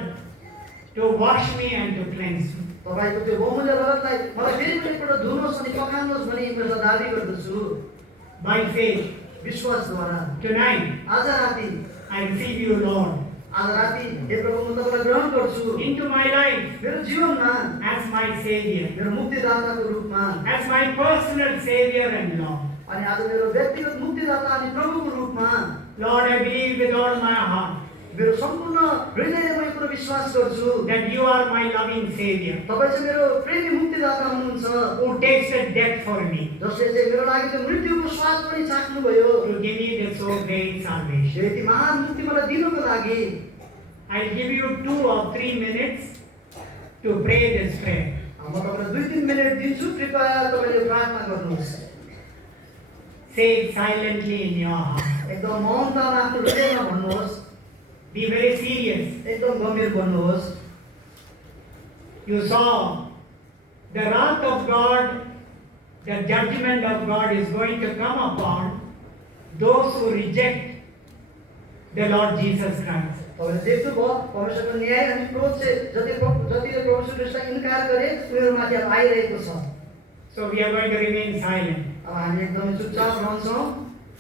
to wash me and to cleanse me. तपाईँको त्यो बहुमूल्य रगतलाई मलाई फेरि पनि एकपल्ट धुनुहोस् अनि पखाल्नुहोस् भनी म दाबी गर्दछु। By faith, विश्वासद्वारा tonight आज राति I receive you, Lord, आज राति हे प्रभु म तपाईँलाई ग्रहण गर्छु into my life मेरो जीवनमा as my Savior, मेरो मुक्तिदाताको रूपमा as my personal Savior and Lord. अनि आज मेरो व्यक्तिगत मुक्तिदाता अनि प्रभुको रूपमा। Lord, I believe with all my heart मेरो सम्पूर्ण हृदयले म यो कुरो विश्वास गर्छु that you are my loving Savior तपाईँ चाहिँ मेरो प्रेमी मुक्तिदाता हुनुहुन्छ who tasted death for me जसले चाहिँ मेरो लागि त्यो मृत्युको स्वाद पनि चाख्नुभयो to give me the so great salvation. यति महान मुक्ति मलाई दिनको लागि। I'll give you 2 or 3 minutes to pray this prayer. म तपाईँलाई 2-3 मिनेट दिन्छु, कृपया तपाईँले प्रार्थना गर्नुहोस्। Say it silently in your heart. एकदम मौनतामा आफ्नो हृदयमा भन्नुहोस्। Be very serious. एकदम गम्भीर बन्नुहोस्। You saw the wrath of God, the judgment of God is going to come upon those who reject the Lord Jesus Christ. तपाईँले देख्नुभयो परमेश्वरको न्याय अनि क्रोध चाहिँ जतिले प्रभु यीशु ख्रीष्टलाई इन्कार गरे उनीहरूमाथि अब आइरहेको छ। So we are going to remain silent. अब हामी एकदमै चुपचाप रहन्छौँ।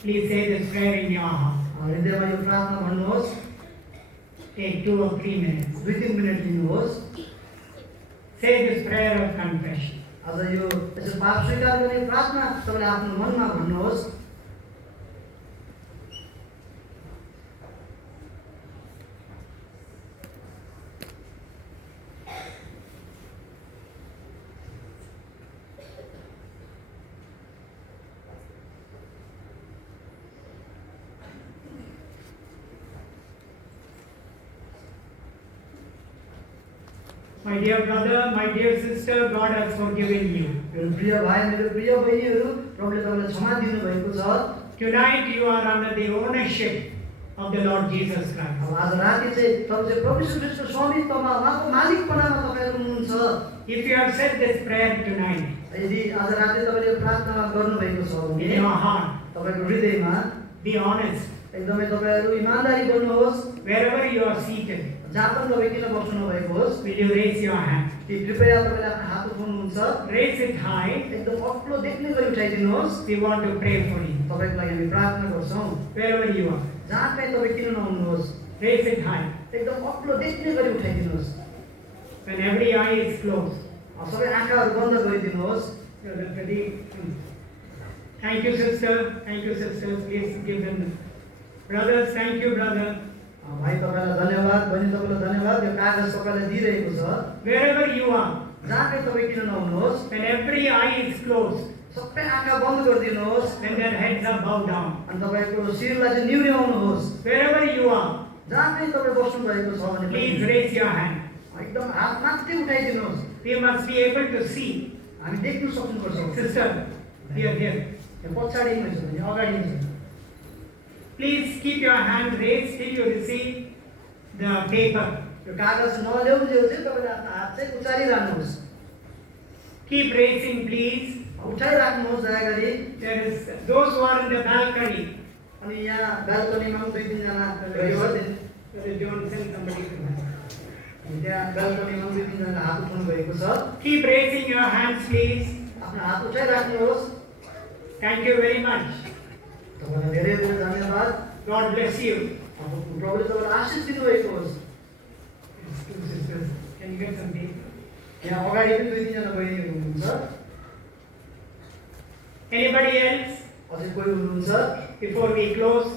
Please say this prayer in your heart. हृदयमा यो प्रार्थना भन्नुहोस्। Take 2 or 3 minutes. 2-3 मिनेट लिनुहोस्। Say this prayer of confession. आज यो यसो पाप स्वीकार गर्ने प्रार्थना तपाईँले आफ्नो मनमा भन्नुहोस्। My dear brother, my dear sister, God has forgiven you. मेरो प्रिय भाइ मेरो प्रिय बहिनीहरू प्रभुले तपाईँलाई क्षमा दिनुभएको छ। Tonight you are under the ownership of the Lord Jesus Christ. अब आज राति चाहिँ तपाईँ चाहिँ प्रभु यीशु ख्रीष्टको स्वामित्वमा उहाँको मालिकपनामा तपाईँहरू हुनुहुन्छ। If you have said this prayer tonight यदि आज राति तपाईँले प्रार्थना गर्नुभएको छ in भने your heart, तपाईँको हृदयमा be honest. एकदमै तपाईँहरू इमानदारी गर्नुहोस्। Wherever you are seated, जहाँ पनि तपाईँ किन बस्नु नभएको होस्, will you raise your hand? कि कृपया तपाईँले आफ्नो हात उठाउनुहुन्छ। Raise it high. एकदम अग्लो देख्ने गरी उठाइदिनुहोस्। We want to pray for you. तपाईँको लागि हामी प्रार्थना गर्छौँ। Wherever you are, जहाँ कहीँ तपाईँ किन नहुनुहोस्, raise it high. एकदम अग्लो देख्ने गरी उठाइदिनुहोस्। When every eye is closed. सबै आँखाहरू बन्द गरिदिनुहोस्। Thank you, sister. Thank you, sisters. Please give them. Brothers, thank you, brother. भाइ तपाईँलाई धन्यवाद, बहिनी तपाईँलाई धन्यवाद। यो कागज तपाईँलाई दिइरहेको छ। Wherever you are, जहाँ कहीँ तपाईँ किन नहुनुहोस्, when every eye is closed, सबै आँखा बन्द गरिदिनुहोस्। when their heads are bowed down. अनि तपाईँको शिरलाई चाहिँ निहुर्याउनुहोस्। Wherever you are, जहाँ कहीँ तपाईँ बस्नु भएको छ भने please raise your hand. एकदम हात माथि उठाइदिनुहोस्। We must be able to see. हामी देख्न सक्नुपर्छ। Sister, here. यो पछाडि नै छ भने अगाडि नै छ। Please keep your hand raised till you receive the paper. यो कागज नल्याउन्जेल चाहिँ तपाईँले आफ्नो हात चाहिँ उचालिराख्नुहोस्। Keep raising, please. उठाइराख्नुहोस् दया गरी। There is those who are in the balcony. अनि यहाँ बाल्कनीमा 2-3 जना Brother John, send somebody to me. त्यहाँ बाल्कनीमा 2-3 जना हात उठाउनु भएको छ। Keep raising your hands, please. आफ्नो हात उठाइराख्नुहोस्। Thank you very much. तपाईँलाई धेरै धेरै धन्यवाद। God bless you. प्रभुले तपाईँलाई आशिष दिनुभएको होस्। Two sisters, can you get some paper? यहाँ अगाडि पनि 2-3 जना बहिनीहरू हुनुहुन्छ। Anybody else? अझै कोही हुनुहुन्छ? Before we close,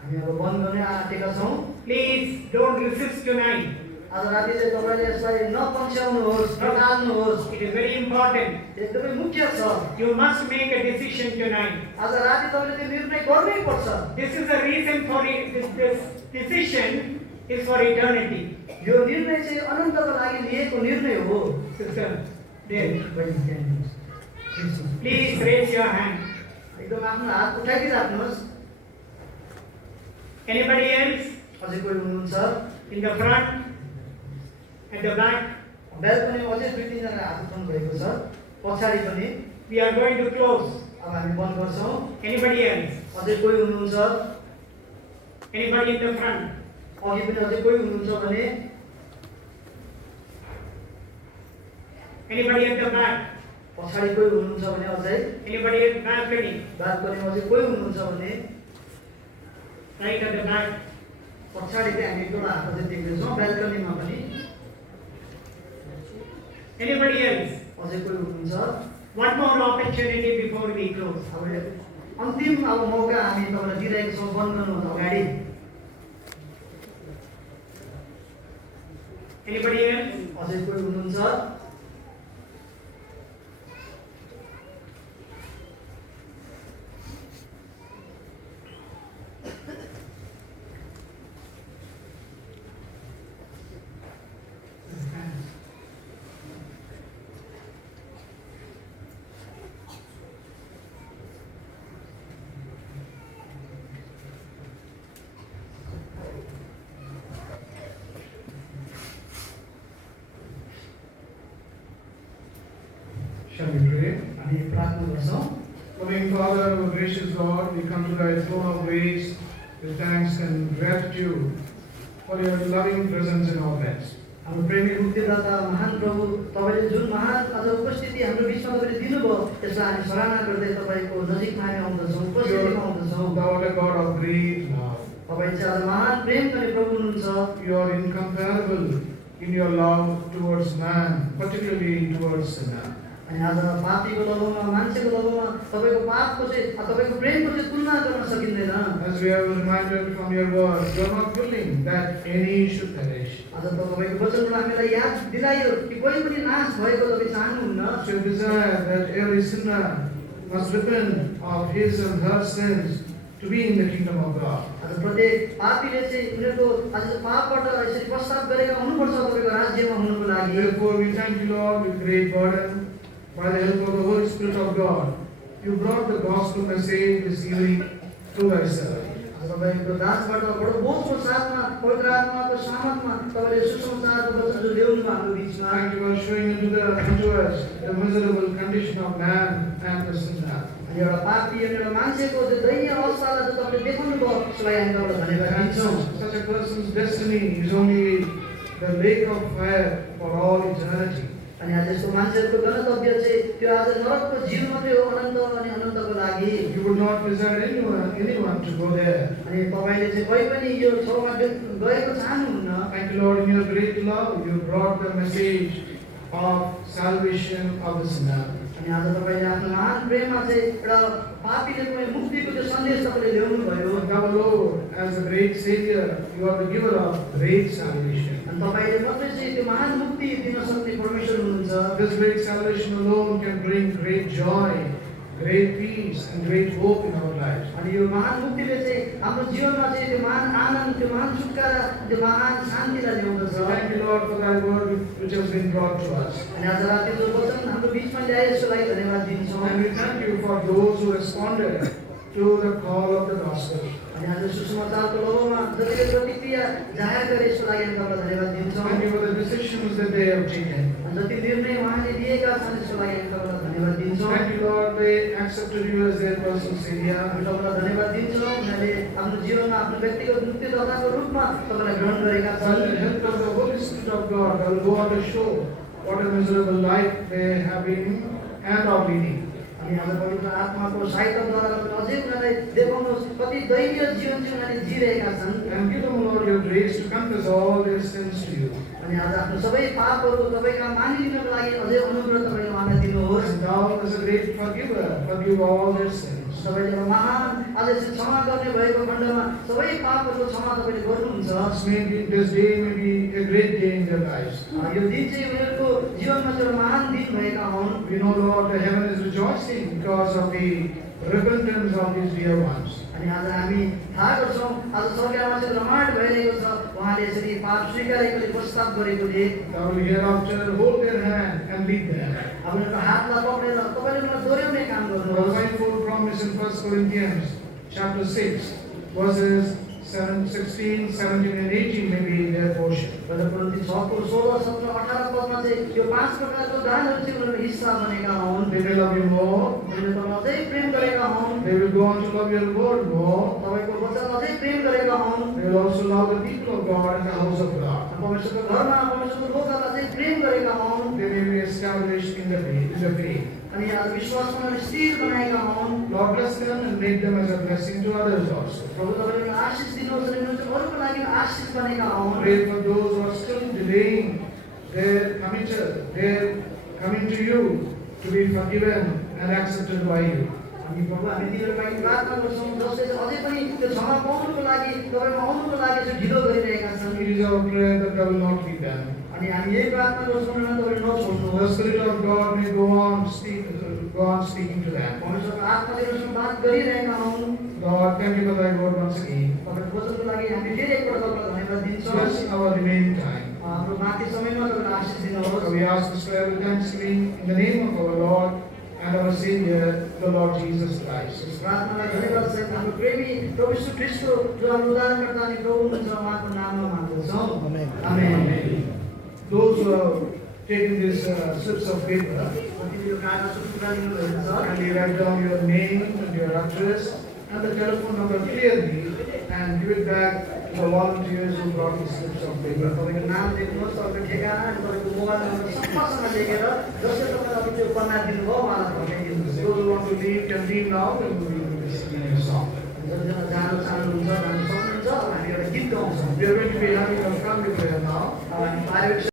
हामी अब बन्द गर्ने आँटेका छौँ। please don't resist tonight. आज राति चाहिँ तपाईँले यसलाई नपन्छ्याउनुहोस्, नटाल्नुहोस्। It is very important. एकदमै मुख्य छ। You must make a decision tonight. आज राति तपाईँले त्यो निर्णय गर्नै पर्छ। This is the reason for it. This decision is for eternity. यो निर्णय चाहिँ अनन्तको लागि लिएको निर्णय हो। Sister, there. Please Please raise your hand. एकदम आफ्नो हात उठाइदिराख्नुहोस्। Anybody else? अझै कोही हुनुहुन्छ? In the front, at the back. बेलकनीमा अझै 2-3 जना हात उठाउनु भएको छ। पछाडि पनि We are going to close. अब हामी बन्द गर्छौँ। Anybody else? अझै कोही हुनुहुन्छ? Anybody in the front? अघि पनि अझै कोही हुनुहुन्छ भने? Anybody at the back? पछाडि कोही हुनुहुन्छ भने अझै? Anybody at the balcony? बालकनीमा अझै कोही हुनुहुन्छ भने? Right at the back. पछाडि चाहिँ हामी एउटा हात अझै देख्दैछौँ बेलकनीमा पनि। Anybody else? अझै कोही हुनुहुन्छ? One more opportunity before we close. अब अन्तिम अब मौका हामी तपाईँलाई दिइरहेको छौँ बन्द गर्नुभन्दा अगाडि। Anybody else? अझै कोही हुनुहुन्छ? Shall we pray? हामी प्रार्थना गर्छौँ। Loving Father, our gracious Lord, we come to thy throne of grace with thanks and gratitude for your loving presence in our midst. हाम्रो प्रेमी मुक्तिदाता महान प्रभु तपाईँले जुन महान आज उपस्थिति हाम्रो बिचमा तपाईँले दिनुभयो त्यसलाई हामी सराहना गर्दै तपाईँको नजिकमा हामी आउँदछौँ, उपस्थितिमा आउँदछौँ। Thou art a God of great love. तपाईँ चाहिँ आज महान प्रेम गर्ने प्रभु हुनुहुन्छ। You are incomparable in your love towards man, particularly towards sinner. अनि आज पापीको लभमा मान्छेको लभमा तपाईँको पापको चाहिँ तपाईँको प्रेमको चाहिँ तुलना गर्न सकिँदैन। As we have reminded from your word, you are not willing that any should perish. आज त तपाईँको वचनबाट हामीलाई याद दिलायो कि कोही पनि नाश भएको तपाईँ चाहनुहुन्न। So you desire that every sinner must repent of his and her sins to be in the kingdom of God. आज प्रत्येक पापीले चाहिँ उनीहरूको आज पापबाट यसरी पश्चाताप गरेका हुनुपर्छ तपाईँको राज्यमा हुनुको लागि। Therefore, we thank you, Lord, with great burden, by the help of the Holy Spirit of God. You brought the gospel message this evening through thy servant. आज तपाईँको दासबाट बडो बोझको साथमा पवित्र आत्माको सामर्थमा तपाईँले सुसमाचारको वचन जो ल्याउनु भयो हाम्रो बिचमा। Thank you for showing unto us the miserable condition of man and the sinner. अनि एउटा पापी अनि एउटा मान्छेको जो दैन्य अवस्थालाई जो तपाईँले देखाउनु भयो त्यसलाई हामी तपाईँलाई धन्यवाद And दिन्छौँ। such a person's destiny is only the lake of fire for all eternity. अनि आज यस्तो मान्छेहरूको गन्तव्य चाहिँ त्यो आज नरकको जीवन मात्रै हो अनन्त अनि अनन्तको लागि। You would not desire anyone to go there. अनि तपाईँले चाहिँ कहीँ पनि यो ठाउँमा गएको चाहनुहुन्न। Thank you, Lord, in your great love, you brought the message of salvation of the sinner. अनि आज तपाईँले आफ्नो महान प्रेममा चाहिँ एउटा पापीले पनि मुक्तिको त्यो सन्देश तपाईँले ल्याउनु भयो। Thou, Lord, as a great Savior, you are the giver of great salvation. अनि तपाईँले मात्रै चाहिँ त्यो महान मुक्ति दिन सक्ने परमेश्वर हुनुहुन्छ। This great salvation alone can bring great joy, great peace, and great hope in our lives. अनि यो महान मुक्तिले चाहिँ हाम्रो जीवनमा चाहिँ त्यो महान आनन्द, त्यो महान छुटकारा, त्यो महान शान्तिलाई ल्याउँदछ। Thank you, Lord, for thy word which has been brought to us. अनि आज राति जो वचन हाम्रो बिचमा ल्याए यसको लागि धन्यवाद दिन्छौँ। And we thank you for those who responded to the call of the gospel. अनि आज सुसमाचारको लोभमा जतिले प्रतिक्रिया जाहेर गरे यसको लागि हामी तपाईँलाई धन्यवाद दिन्छौँ। Thank you for the decisions that they have taken. अनि जति निर्णय उहाँले दिएका छन् यसको लागि हामी तपाईँलाई धन्यवाद दिन्छौँ। Thank you, Lord, they accepted you as their personal Savior. हामी तपाईँलाई धन्यवाद दिन्छौँ उनीहरूले आफ्नो जीवनमा आफ्नो व्यक्तिगत मुक्तिदाताको रूपमा तपाईँलाई ग्रहण गरेका By the छन्। help of the Holy Spirit of God, I will go on to show what a miserable life they have been and are leading. अनि आज पवित्र आत्माको सहायताद्वारा अझै उनीहरूलाई देखाउनुहोस् कति दैवीय जीवन चाहिँ उनीहरूले जिरहेका छन्। And give them, Lord, your grace to confess all their sins to you. अनि आज आफ्नो सबै पापहरू तपाईँका मानिलिनको लागि अझै अनुग्रह तपाईँले उहाँलाई दिनुहोस्। And thou, as a great forgiver, forgive all their sins. तपाईँले एउटा महान आज चाहिँ क्षमा गर्ने भएको खण्डमा सबै पापहरूको क्षमा तपाईँले गर्नुहुन्छ। This day may be a great day in their lives. यो दिन चाहिँ उनीहरूको जीवनमा चाहिँ एउटा महान दिन भएका हुन्। We know, Lord, that heaven is rejoicing because of the repentance of these dear ones. अनि आज हामी थाहा गर्छौँ आज स्वर्गमा चाहिँ रमाइलो भइरहेको छ उहाँले यसरी पाप स्वीकारेकोले प्रस्ताव गरेकोले। Thou will hereafter hold their hand and lead them. अब उनीहरूको हातलाई पक्रेर तपाईँले उनीहरूलाई दोहोऱ्याउने काम The गर्नुहोस्। faithful promise in 1 Corinthians chapter 6, verses 16, 17 and 18 may be their portion. पहिलो कोरिन्थी 6 को 16, 17, 18 पदमा चाहिँ यो 5 प्रकारको दानहरू चाहिँ उनीहरूको हिस्सा बनेका हुन्। They will love you more. उनीहरूले तपाईँलाई अझै प्रेम गरेका हुन्। They will go on to love your word more. तपाईँको वचन अझै प्रेम गरेका हुन्। They will also love the people of God and the house of God. परमेश्वरको घरमा परमेश्वरको लोकहरूलाई चाहिँ प्रेम गरेका हुन्। They may be established in the faith. अनि आज विश्वासमा उनीहरूले स्थिर बनाएका हुन्। Lord bless them and make them as a blessing to others also. प्रभु तपाईँले आशिष दिनुहोस् र उनीहरू चाहिँ अरूको लागि आशिष बनेका हुन्। Pray for those who are still delaying their coming to you to be forgiven and accepted by you. अनि प्रभु हामी तिनीहरूको लागि प्रार्थना गर्छौँ जसले चाहिँ अझै पनि त्यो क्षमा पाउनुको लागि तपाईँमा आउनुको लागि चाहिँ ढिलो गरिरहेका छन्। It is our prayer that that will not be done. अनि हामी यही प्रार्थना गर्छौँ उनीहरूलाई तपाईँले The नछोड्नुहोस्। Spirit of God may go on speaking to them. परमेश्वरको आत्माले उनीसँग बात गरिरहेका हुन्। Lord, thank you for thy word once again. तपाईँको वचनको लागि हामी फेरि एकपल्ट तपाईँलाई धन्यवाद दिन्छौँ। Bless our remaining time. हाम्रो बाँकी समयमा तपाईँले आशिष दिनुहोस्। We ask this prayer with thanksgiving in the name of our Lord and our Savior, the Lord Jesus Christ. यस प्रार्थनालाई धन्यवाद सहित हाम्रो प्रेमी प्रभु यीशु ख्रीष्ट जो हाम्रो उद्धारकर्ता अनि प्रभु हुनुहुन्छ उहाँको नाममा माग्दछौँ। Amen. Amen. Those who have taken these slips of paper कतिले यो कागज टुक्रा लिनुभएको छ and you write down your name and your address and the telephone number clearly and give it back to the volunteers who brought these slips of paper. तपाईँको नाम लेख्नुहोस्, तपाईँको ठेगाना अनि तपाईँको मोबाइल नम्बर सबै लेखेर जसले तपाईँलाई अब त्यो पन्ना दिनुभयो उहाँलाई पठाइदिनुहोस्। Those who want to leave can leave now and we will be singing a song. जसजना जानु चाहनुहुन्छ जानु सक्नुहुन्छ। अब हामी एउटा गीत गाउँछौँ। We are going to be having a family prayer now. अनि पारिवारिक